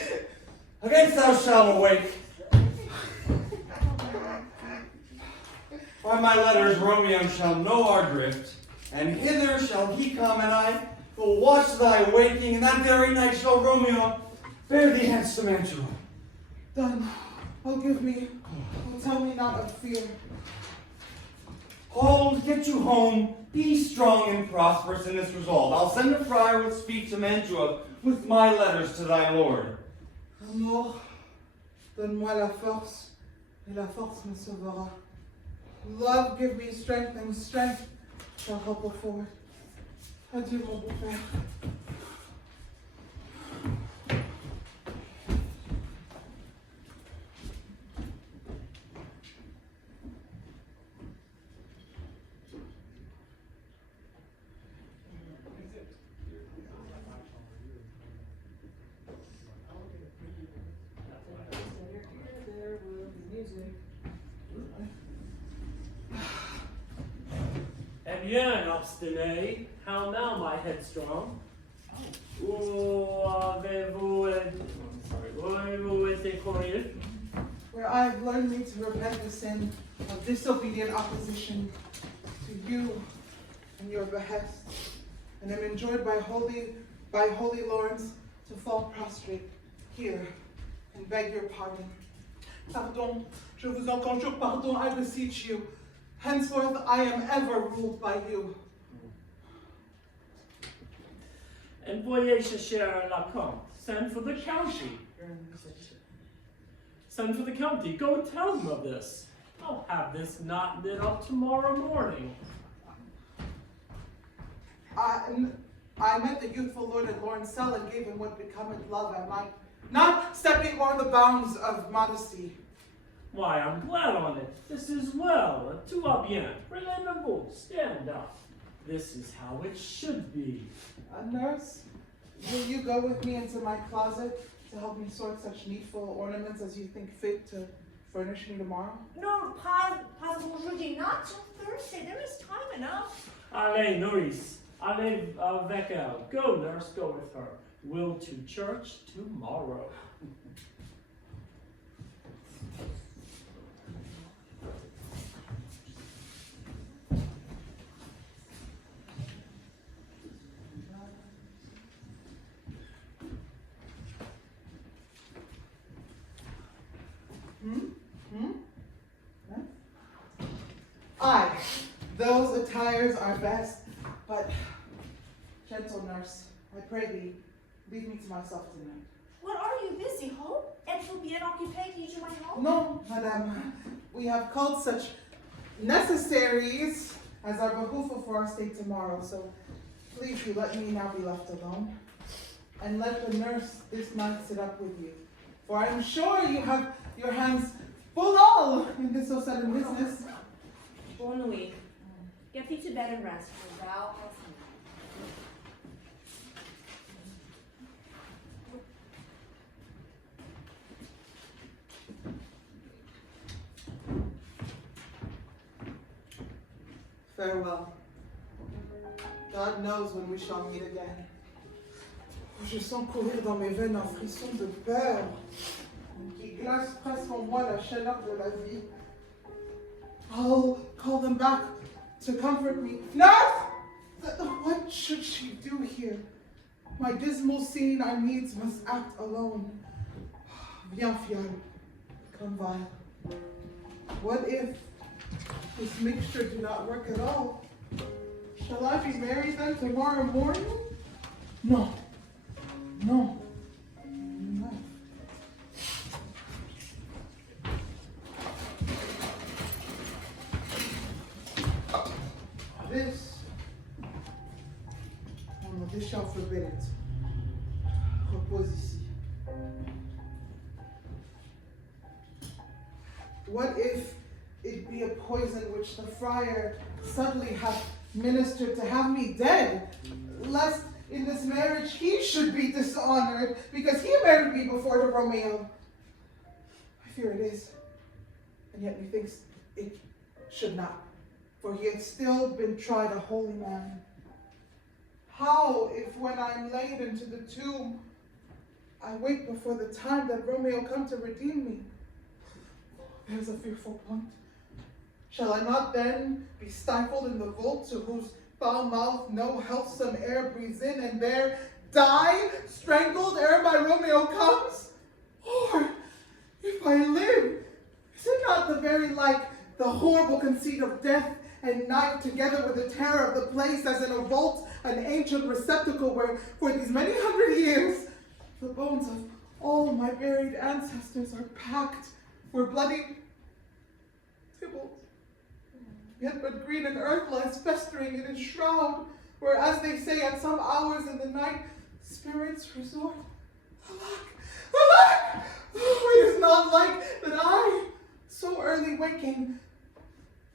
against thou shalt awake. By my letters Romeo shall know our drift, and hither shall he come, and I will watch thy waking, and that very night shall Romeo bear thee hence to Mantua. Done. Oh, give me. Oh, tell me not of fear. Hold, get you home, be strong and prosperous in this resolve. I'll send a friar with speed to Mantua with my letters to thy lord. Amour, donne-moi la force, et la force me sauvera. Love, give me strength, and strength shall help us forward. Adieu, mon beau-père. Eh bien, obstiné, how now, my headstrong? Où avez-vous été corrigé? Where I have learned me to repent the sin of disobedient opposition to you and your behest, and am enjoined by holy Lawrence to fall prostrate here and beg your pardon. Pardon, je vous en conjure, pardon, I beseech you. Henceforth I am ever ruled by you. Envoyez chercher la comte. Send for the county. Send for the county. Go tell them of this. I'll have this knot knit up tomorrow morning. I met the youthful lord at Lawrencell and gave him what becometh love at might, not stepping o'er the bounds of modesty. Why, I'm glad on it. This is well. Tout va bien. Relevez-vous. Stand up. This is how it should be. Nurse, will you go with me into my closet to help me sort such needful ornaments as you think fit to furnish me tomorrow? No, pas aujourd'hui, not till Thursday. There is time enough. Allez, nourrice. Allez avec elle. Go, nurse, go with her. We'll to church tomorrow. retires are best. But, gentle nurse, I pray thee, leave me to myself tonight. What are you busy, Hope? Êtes-vous bien occupé? Need you my help? No, madame, we have called such necessaries as are behooful for our stay tomorrow, so please you let me now be left alone. And let the nurse this night sit up with you. For I am sure you have your hands full all in this so sudden business. Bonne nuit. Get thee to bed and rest, for thou hast need. Farewell. God knows when we shall meet again. Je sens courir dans mes veines un frisson de peur qui glace presque en moi la chaleur de la vie. I'll call them back to comfort me. Nurse! What should she do here? My dismal scene I needs must act alone. Viens, fiole, come vile. What if this mixture do not work at all? Shall I be married then tomorrow morning? No. No. No. This shall forbid it. Repose ici. What if it be a poison which the friar subtly hath ministered to have me dead, lest in this marriage he should be dishonored, because he married me before to Romeo? I fear it is, and yet methinks it should not, for he had still been tried a holy man. How if when I'm laid into the tomb, I wait before the time that Romeo come to redeem me? There's a fearful point. Shall I not then be stifled in the vault, to whose foul mouth no healthsome air breathes in, and there die, strangled ere my Romeo comes? Or, if I live, is it not the very like the horrible conceit of death and night, together with the terror of the place, as in a vault, an ancient receptacle where, for these many hundred years, the bones of all my buried ancestors are packed, where bloody Tybalt, yet but green and earth lies festering in its shroud, where, as they say, at some hours in the night, spirits resort. Alack! Alack! Oh, it is not like that I, so early waking,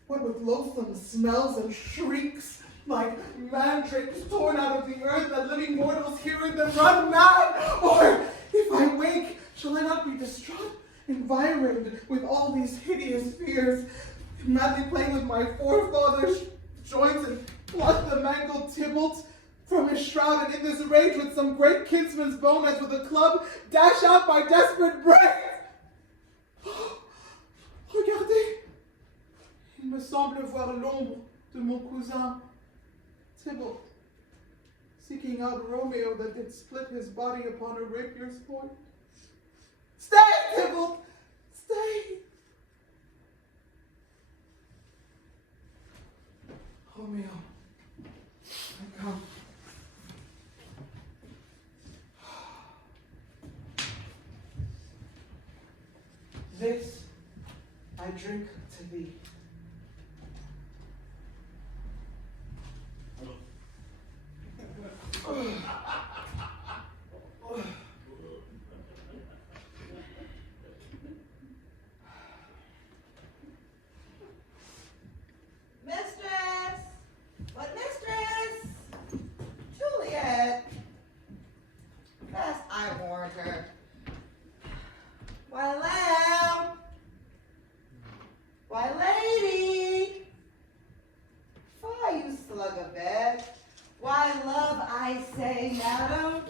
what with loathsome smells and shrieks, like mandrakes torn out of the earth, that living mortals hearing them run mad, or if I wake, shall I not be distraught, environed with all these hideous fears, madly playing with my forefathers' joints and pluck the mangled Tybalt from his shroud, and in this rage with some great kinsman's bone, as with a club, dash out my desperate brains. Oh, regardez, il me semble voir l'ombre de mon cousin Tybalt, seeking out Romeo that did split his body upon a rapier's point. Stay, Tybalt! Stay! Romeo, I come. This I drink to thee. Mistress! What mistress? Juliet! Best I warned her. Why, lamb? Why, lady? Why, you slug of bed? Why, love, I say, madam?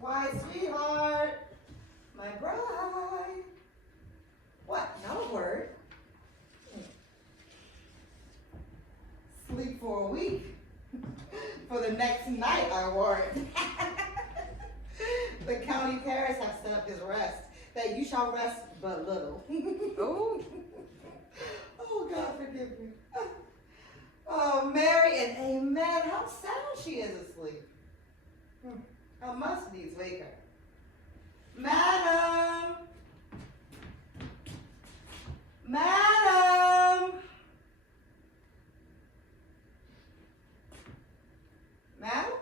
Why, sweetheart? My bride? What, no word? Sleep for a week. For the next night, I warrant. The county parish have set up his rest, that you shall rest but little. Oh. Oh, God, forgive me. Oh, Mary and amen. How sound she is asleep. I must needs wake her. Madam! Madam! Madam?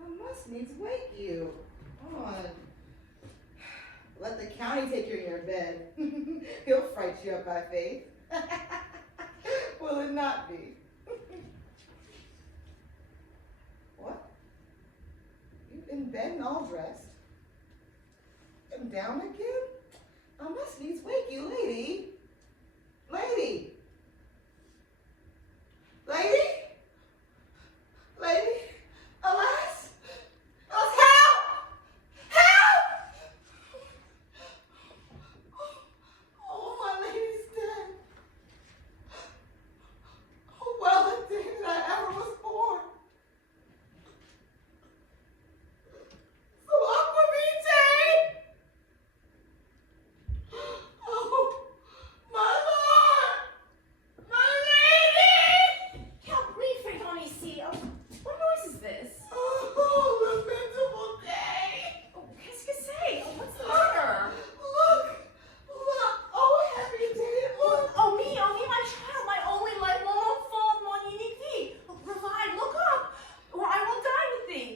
I must needs wake you. Come on. Let the county take you in your bed. He'll fright you up by faith. Will it not be? What? You in bed and all dressed? And down again? I must needs wake you, lady. Lady! Lady? Lady? Alas! Alas, help! Help! Oh, my lady's dead. Oh, well, the day that I ever was born. So aquavitae! Oh, my lord! My lady! Can't breathe for Tony C. Oh, what noise is this? Oh, lamentable day! Oh, qu'est-ce que c'est? Oh, what's the matter? Look! Oh, happy day, look! Oh, me, my child, my only life, mon enfant, mon unique vie. Oh, revive, look up, or I will die with thee.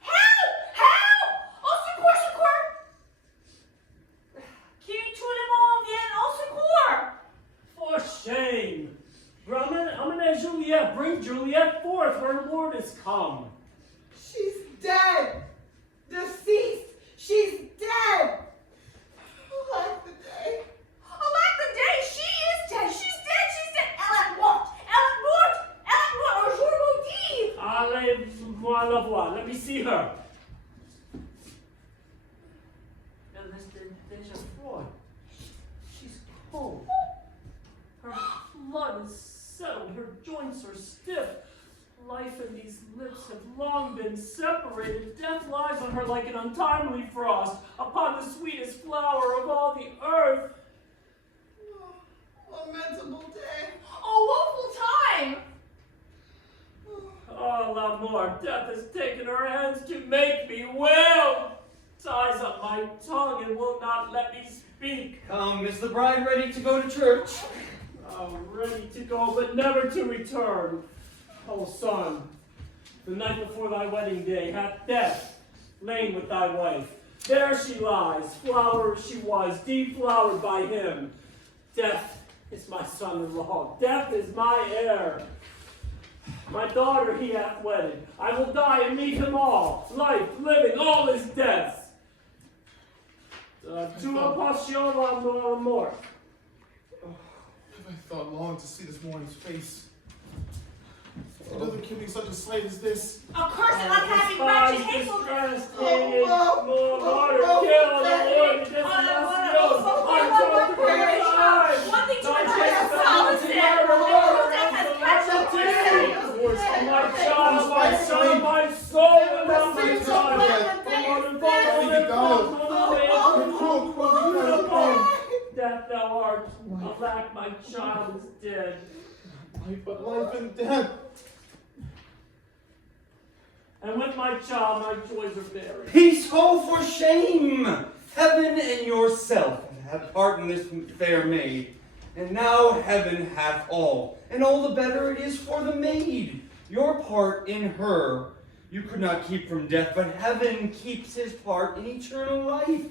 Help! Help! Au secours, secours! Qui tout le monde vient au secours? For shame! Emmenez Juliet, bring Juliet forth, her Lord is come. She's dead! Deceased! She's dead! Like the day. Alack the day, she is dead, she's dead. Elle est morte, un jour maudit. Allez-moi la voir, let me see her. Elle est déjà froide. She's cold. Her blood is settled, her joints are stiff. Life and these lips have long been separated. Death lies on her like an untimely frost upon the sweetest flower of all the earth. Lamentable day. Oh, woeful time. Oh, l'amour, death has taken her hands to make me wail. Ties up my tongue and will not let me speak. Come, is the bride ready to go to church? Oh, ready to go, but never to return. Oh, son, the night before thy wedding day hath death lain with thy wife. There she lies, flower she was, deflowered by him. Death is my son-in-law. Death is my heir. My daughter he hath wedded. I will die and meet him all. Life, living, all is death. Tu passion la mort. Have I thought long to see this morning's face? It doesn't kill me such a sight as this. Accursed, unhappy, wretched, hateful. More water, kill the Lord, One thing to rejoice, solace in. Death has catched up. My child, my son, my soul, and my child. Death thou art, alack, my child is dead. Life but life and death. And with my child, my joys are buried. Peace, ho, for shame! Heaven and yourself have part in this fair maid, and now heaven hath all, and all the better it is for the maid. Your part in her you could not keep from death, but heaven keeps his part in eternal life.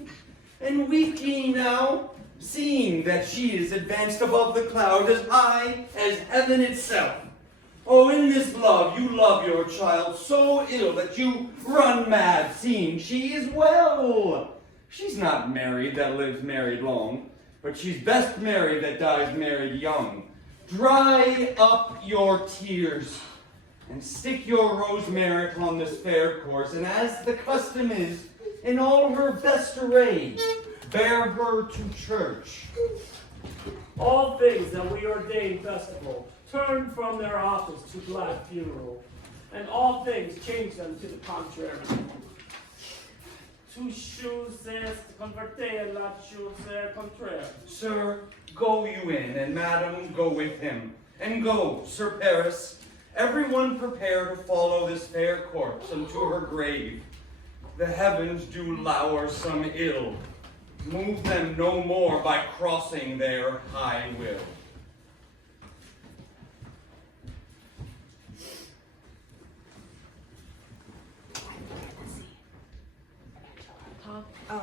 And weep ye now, seeing that she is advanced above the cloud as high as heaven itself. Oh, in this love you love your child so ill that you run mad, seeing she is well. She's not married that lives married long, but she's best married that dies married young. Dry up your tears, and stick your rosemary upon this fair course, and as the custom is, in all her best array, bear her to church. All things that we ordain festival turn from their office to black funeral, and all things change them to the contrary. two choses converter la chose contraire. Sir, go you in, and madam, go with him. And go, Sir Paris, everyone prepare to follow this fair corpse unto her grave. The heavens do lower some ill. Move them no more by crossing their high will. Huh? Oh.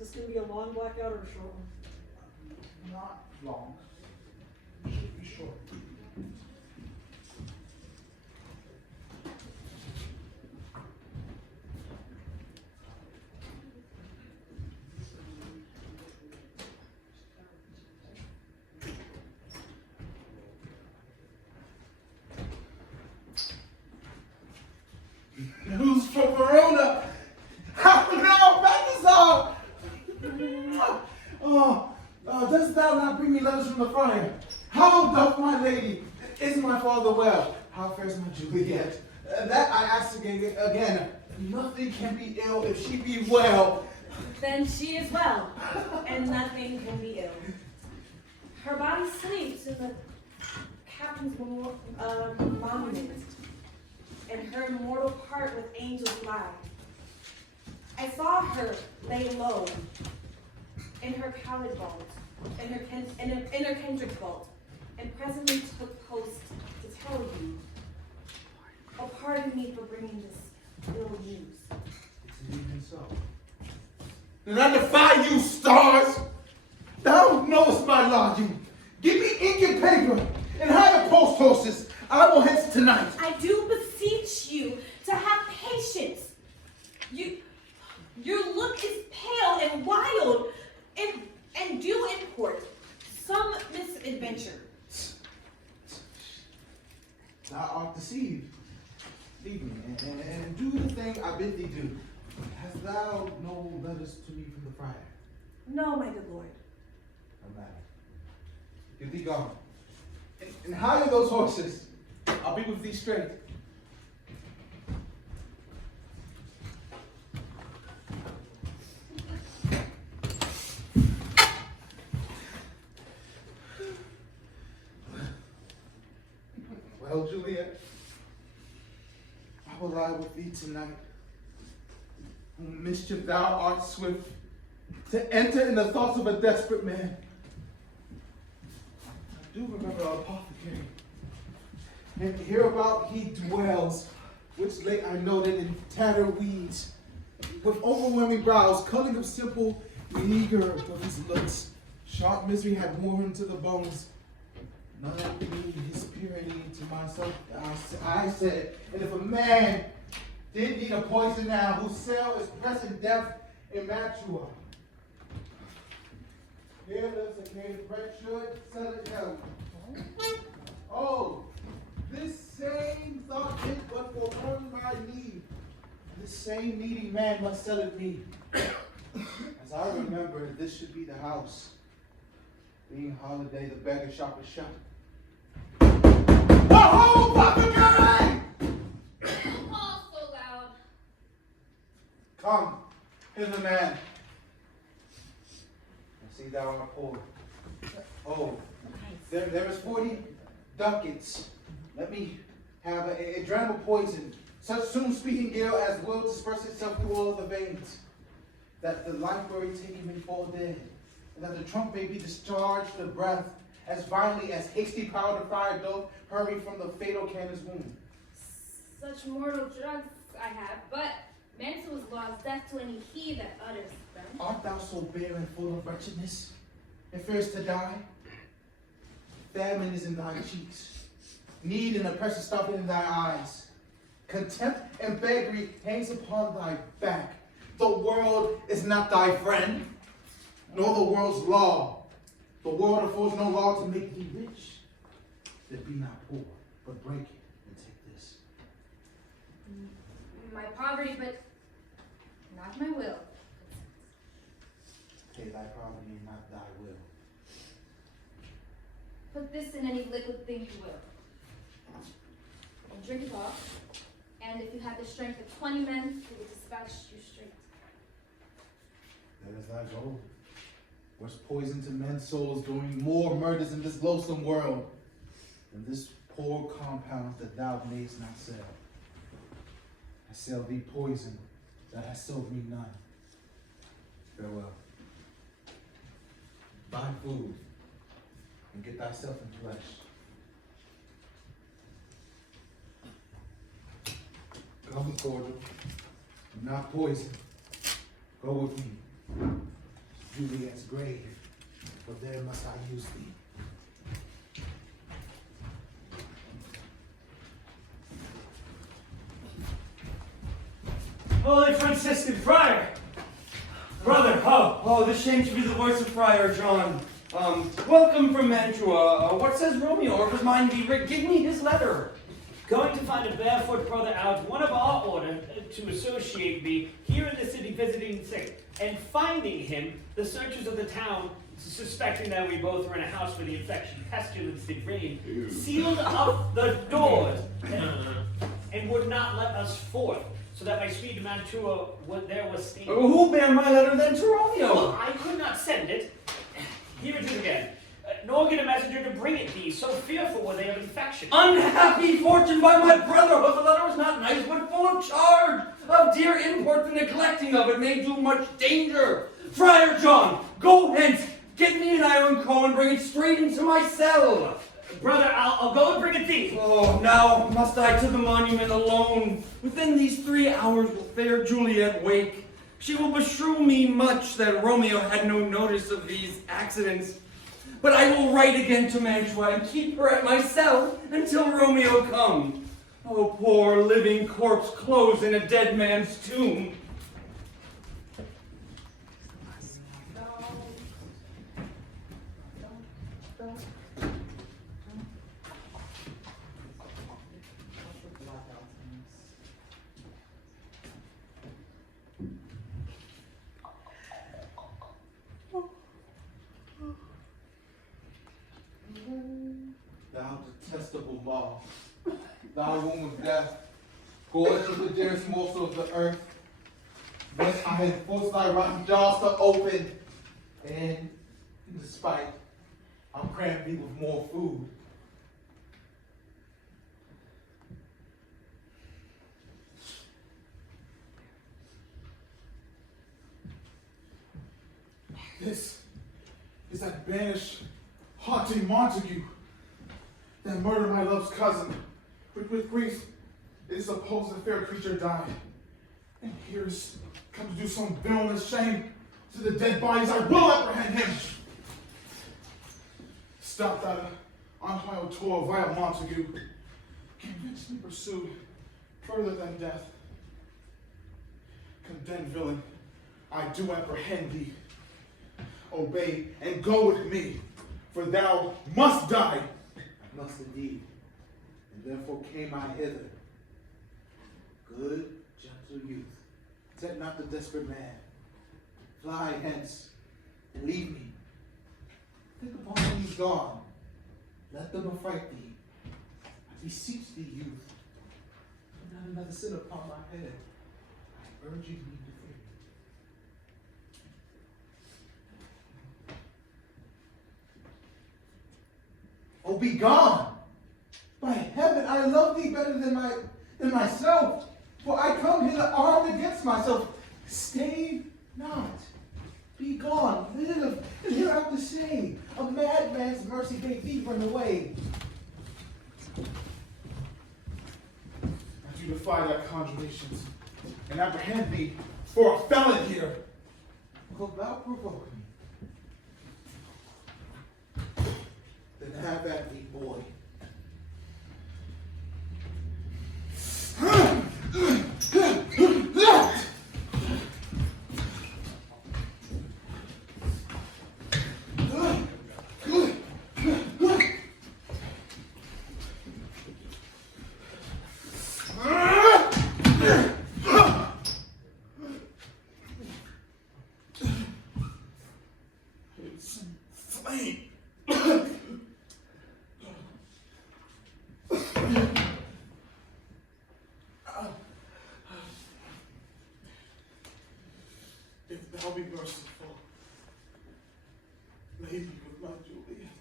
Is this gonna be a long blackout or a short one? Not long. Should be short. News from Verona. How now, Balthazar? Dost thou not bring me letters from the friar? How doth my lady? Is my father well? How fares my Juliet? That I ask again. Nothing can be ill if she be well. Then she is well, and nothing can be ill. Her body sleeps in the captain's monument, and her immortal part with angels lie. I saw her lay low in her pallid vault, in her kindred vault, and presently took post to tell you. Oh, pardon me for bringing this ill news. It's even so. Then I defy you, stars! Thou knowest my lodging. Give me ink and paper, and hire post horses. I will hence tonight. I do beseech you to have patience. Your look is pale and wild, and do import some misadventure. Thou art deceived. Leave me, and do the thing I bid thee do. Hast thou no letters to me from the friar? No, my good lord. No matter. Get thee gone. And hire those horses. I'll be with thee straight. Well, Juliet, I will lie with thee tonight. O mischief, thou art swift to enter in the thoughts of a desperate man. I do remember our apothecary, and hereabout he dwells, which late I noted in tattered weeds, with overwhelming brows, culling of simple, meager of his looks. Sharp misery had worn him to the bones. None knew his purity to myself. I said, and if a man did need a poison now, whose cell is pressing death in Mantua. Here lives a cave bread should sell it hell. Oh, this same thought is but for one my need. This same needy man must sell it me. As I remember, this should be the house. Being holiday, the beggar shop is shut. Oh, apothecary! All so loud. Come, hither, man. I see thou art poor. Oh, there is 40 ducats. Let me have a dram of poison, such soon speaking gale as will disperse itself through all the veins, that the life worry take him and fall dead, and that the trunk may be discharged the breath as violently as hasty powder fire doth hurry from the fatal cannon's wound. Such mortal drugs I have, but Mantua's law is death to any he that utters them. Art thou so bare and full of wretchedness, and fearest to die? Famine is in thy cheeks, need and oppression stopping in thy eyes. Contempt and beggary hangs upon thy back. The world is not thy friend, nor the world's law. The world affords no law to make thee rich. That be not poor, but break it and take this. My poverty, but not my will. Pay thy poverty and not thy will. Put this in any liquid thing you will. And drink it off. And if you had the strength of 20 men, we would dispatch you straight. There is thy goal. Where's poison to men's souls, doing more murders in this loathsome world than this poor compound that thou mayst not sell. I sell thee poison that has sold me none. Farewell. Buy food and get thyself in flesh. Come, cordial, not poison. Go with me. Juliet's grave, for there must I use thee. Holy Franciscan friar! Brother, oh, this shame should be the voice of Friar John. Welcome from Mantua. What says Romeo, or if his mind be writ, give me his letter. Going to find a barefoot brother out, one of our order, to associate me here in the city visiting sick, and finding him, the searchers of the town, suspecting that we both were in a house where the infection pestilence did reign, sealed up the doors and would not let us forth, so that my speed to Mantua there was staying. Who bear my letter then to Romeo? Well, I could not send it. Here it is again. Nor get a messenger to bring it thee, so fearful were they of infection. Unhappy fortune by my brotherhood, the letter was not nice, but full of charge. Of dear import, the neglecting of it may do much danger. Friar John, go hence, get me an iron comb and bring it straight into my cell. Brother, I'll go and bring it thee. Oh, now must I to the monument alone. Within these 3 hours will fair Juliet wake. She will beshrew me much that Romeo had no notice of these accidents. But I will write again to Mantua and keep her at my cell until Romeo come. Oh, poor living corpse closed in a dead man's tomb. Thou detestable law, thou womb of death, gorge of the dearest morsel of the earth, thus I had forced thy rotten jaws to open, and in despite, I'll cram thee with more food. This is that banished, haunting Montague that murdered my love's cousin. With grief, it is supposed the fair creature died. And here's come to do some villainous shame to the dead bodies. I will apprehend him. Stop that unhallowed toil, vile Montague. Convince me pursue further than death. Condemned villain, I do apprehend thee. Obey and go with me, for thou must die. I must indeed, and therefore came I hither. Good, gentle youth, tempt not the desperate man. Fly hence, and leave me. Think upon these gone, let them affright thee. I beseech thee, youth, put not another sin upon my head. I urge you to be free. Oh, be gone! By heaven, I love thee better than myself, for I come hither armed against myself. Stay not. Be gone. Live. And hereafter say, a madman's mercy bade thee run away. I do defy thy conjurations, and apprehend thee for a felon here. Wilt thou provoke me? Then have at thee, boy. I'll be merciful. Lay me with my Juliet.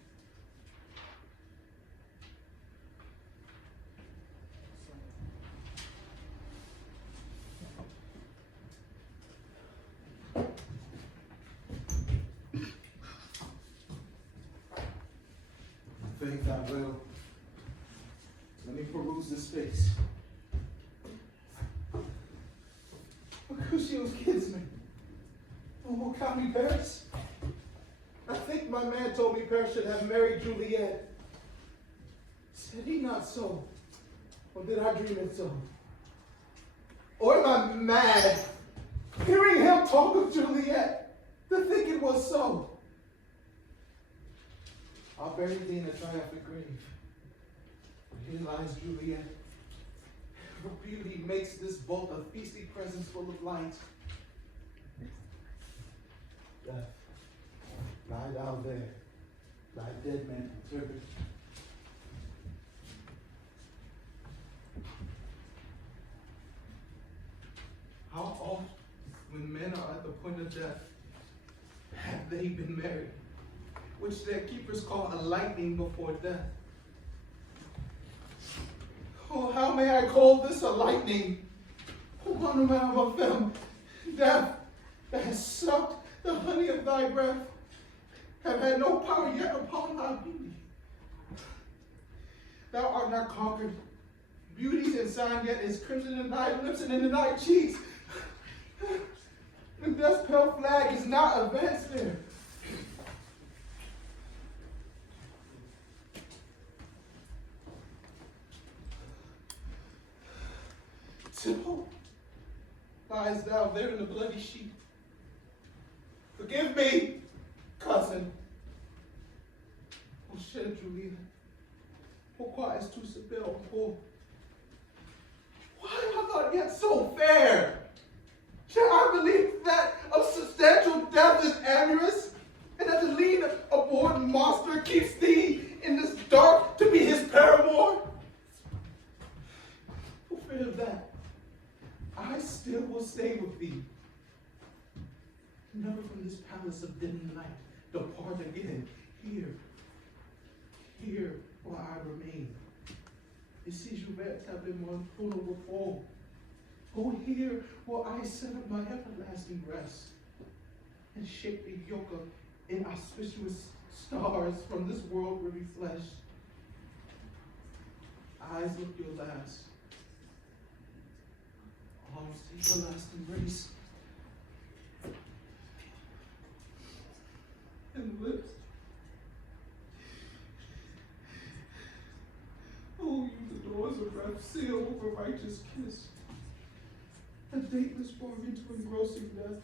Faith I will. Let me peruse this space. Mercutio's kinsman. Oh, County Paris. I think my man told me Paris should have married Juliet. Said he not so? Or did I dream it so? Or am I mad? Hearing him talk of Juliet, to think it was so. I'll bury thee in a triumphant grave. Here lies Juliet. Her beauty makes this vault a feasty presence full of light. Death, lie thou there, thy dead man interpret. How oft, when men are at the point of death, have they been married, which their keepers call a lightning before death? Oh, how may I call this a lightning? One man of them, death that has sucked the honey of thy breath, have had no power yet upon thy beauty. Thou art not conquered. Beauty's ensign yet is crimson in thy lips and in thy cheeks. The death's pale flag is not advanced there. Till lies thou there in the bloody sheet. Forgive me, cousin. Oh, cher Juliet, pourquoi est-ce tout ce bel encore? Why am I not yet so fair? Shall I believe that a substantial death is amorous, and that the lean abhorred monster keeps thee in this dark to be his paramour? For fear of that, I still will stay with thee. Never from this palace of dim night depart again. Here will I remain. Ici je vais établir mon trône repos. Oh, here will I set up my everlasting rest and shake the yoke of inauspicious stars from this world weary flesh. Eyes look your last. Arms take your last embrace. And lips. Oh, you the doors of wrath seal with a righteous kiss. A dateless bargain to engrossing death.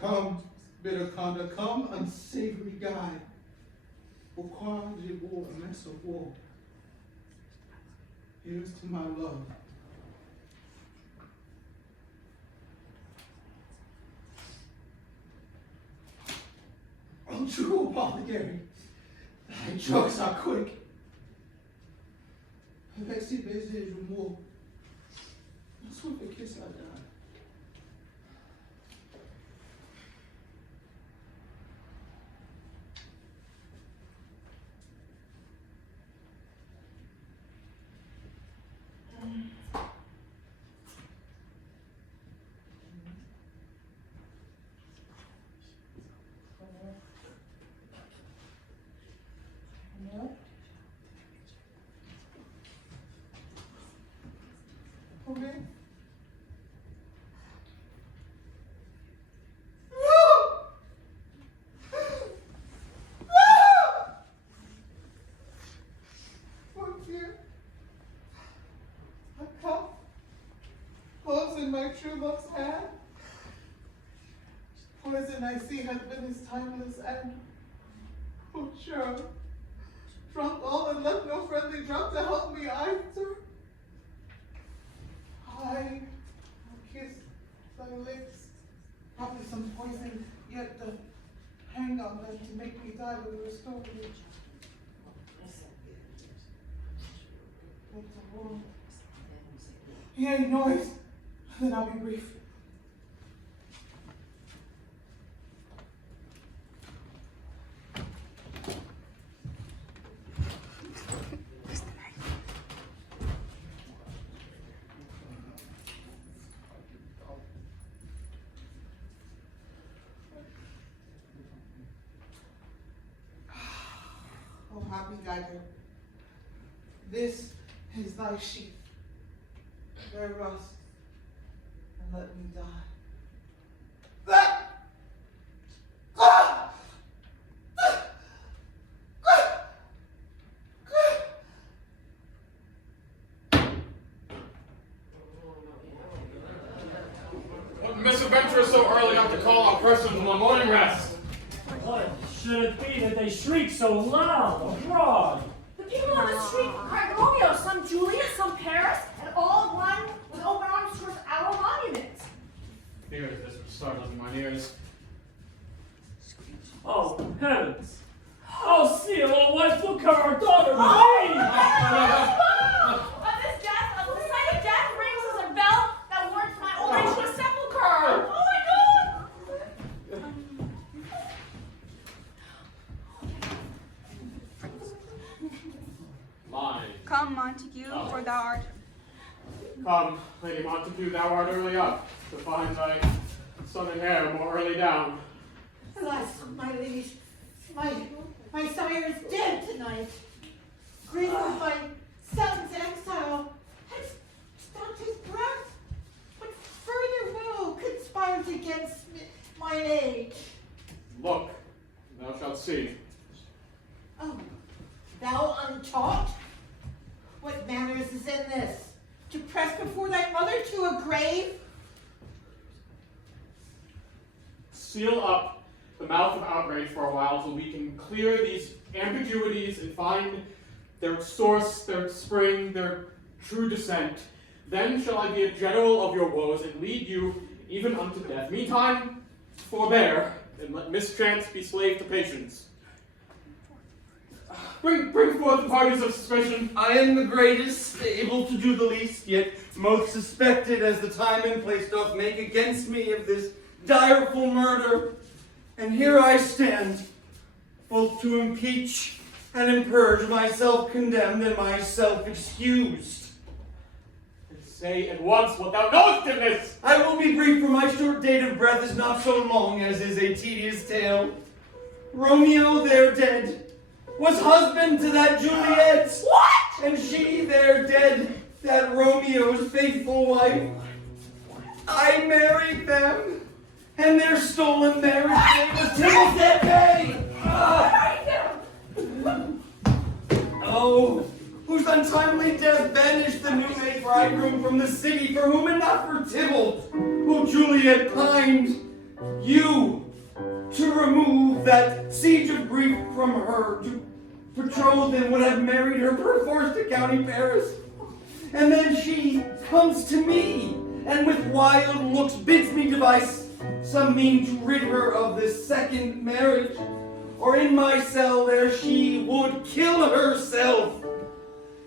Come, bitter conduct, come, unsavory guide. Pourquoi je vous a mess of war? Here's to my love. Oh, true apothecary, thy drugs are quick. Avec ces baisers, je mourrai. Swift a kiss, I die. Okay. In my true love's hand. Poison I see has been his timeless end. Oh, sure. Drunk all and left no friendly drug to help me either. I will kiss thy lips. Probably some poison yet to hang on them to make me die with a restored. Hear any noise, then I'll be brief. Oh, happy Geiger, this is thy sheath. Bear rust, and let me die. What misadventure so early up to call on persons from the morning rest? What should it be that they shriek so loud abroad? The people on the street cried Romeo, some Juliet, some Paris, and all one with open arms towards our monument. Here is this which startles in mine ears. Oh, heavens! Oh, seal, oh, wife, look how our daughter Of this death, of the sight of death rings as a bell that warns my old age to a sepulchre. Oh my God! Mine. Come, Montague, for thou art. Come, Lady Montague, thou art early up, to find thy son and heir more early down. Alas, my liege, my sire is dead tonight. Grief of my son's exile has stopped his breath. What further will conspires against my age? Look, thou shalt see. Oh, thou untaught? What manners is in this? To press before thy mother to a grave? Seal up the mouth of outrage for a while till we can clear these ambiguities and find their source, their spring, their true descent. Then shall I be a general of your woes and lead you even unto death. Meantime, forbear, and let mischance be slave to patience. Bring forth the parties of suspicion. I am the greatest, able to do the least, yet most suspected as the time and place doth make against me of this direful murder. And here I stand, both to impeach and impurge myself condemned and myself excused. Say at once what thou knowest in this. I will be brief, for my short date of breath is not so long as is a tedious tale. Romeo, there dead, was husband to that Juliet. What? And she, there dead, that Romeo's faithful wife. I married them, and their stolen marriage day was Timmy's dead day. Oh, whose untimely death banished the new-made bridegroom from the city, for whom and not for Tybalt, who Juliet pined, you, to remove that siege of grief from her, to betroth and would have married her perforce to county Paris. And then she comes to me, and with wild looks bids me devise some mean to rid her of this second marriage, or in my cell there she would kill herself.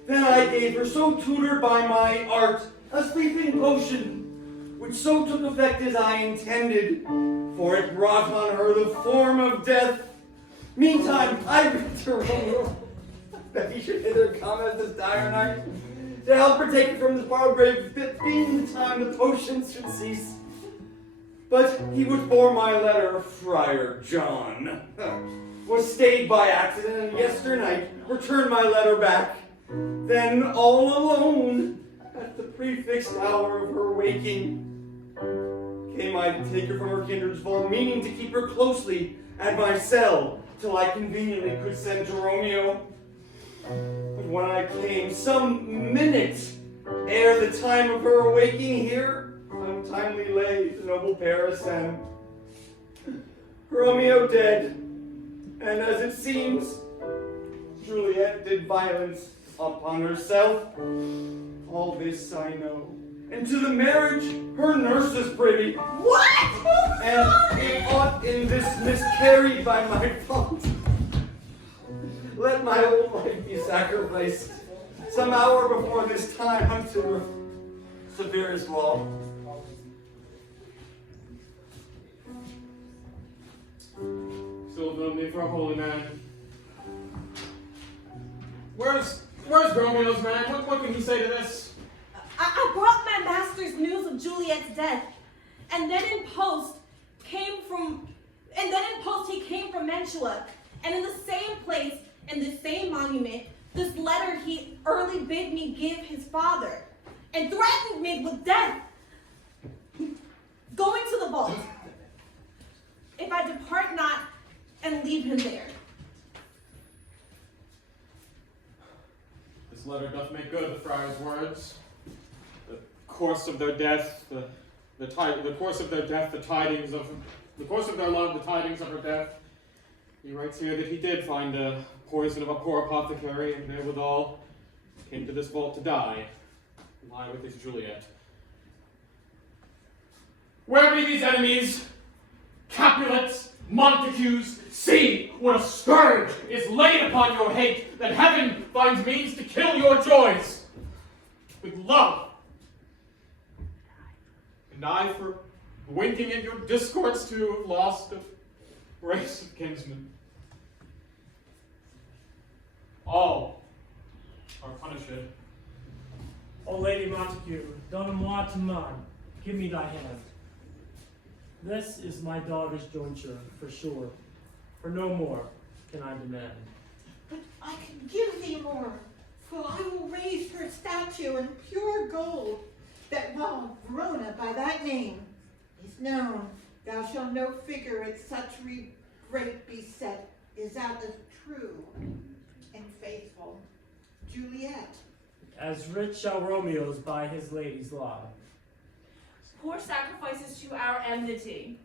Then I gave her, so tutored by my art, a sleeping potion, which so took effect as I intended, for it brought on her the form of death. Meantime, I writ to Romeo that he should hither come as this dire night, to help her take it from this borrowed grave, being the time the potion should cease. But he was for my letter, Friar John, was stayed by accident, and yesternight returned my letter back. Then all alone, at the prefixed hour of her waking, came I to take her from her kindred's vault, meaning to keep her closely at my cell, till I conveniently could send to Romeo. But when I came, some minute ere the time of her awaking, here untimely lay the noble Paris, and Romeo dead, and as it seems, Juliet did violence upon herself. All this I know. And to the marriage her nurse is privy. What? And it ought in this miscarried by my fault. Let my old life be sacrificed, some hour before this time unto severest law. Still know me for a holy man. Where's Romeo's man? What can he say to this? I brought my master's news of Juliet's death, and then in post he came from Mantua, and in the same place, in the same monument, this letter he early bid me give his father, and threatened me with death. Going to the vault, if I depart not and leave him there. This letter doth make good the friar's words. The course of their death, the course of their death, the course of their love, the tidings of her death. He writes here that he did find a poison of a poor apothecary, and therewithal came to this vault to die, and lie with his Juliet. Where be these enemies? Capulets, Montagues, see what a scourge is laid upon your hate, that heaven finds means to kill your joys with love. And I, for winking at your discords too, have lost a race of kinsmen. All are punished. O Lady Montague, donne-moi ta main, give me thy hand. This is my daughter's jointure, for sure, for no more can I demand. But I can give thee more, for I will raise her statue in pure gold, that while Verona by that name is known, thou shalt no figure at such great beset is that of true and faithful Juliet. As rich shall Romeo's by his lady's lie. Poor sacrifices to our enmity.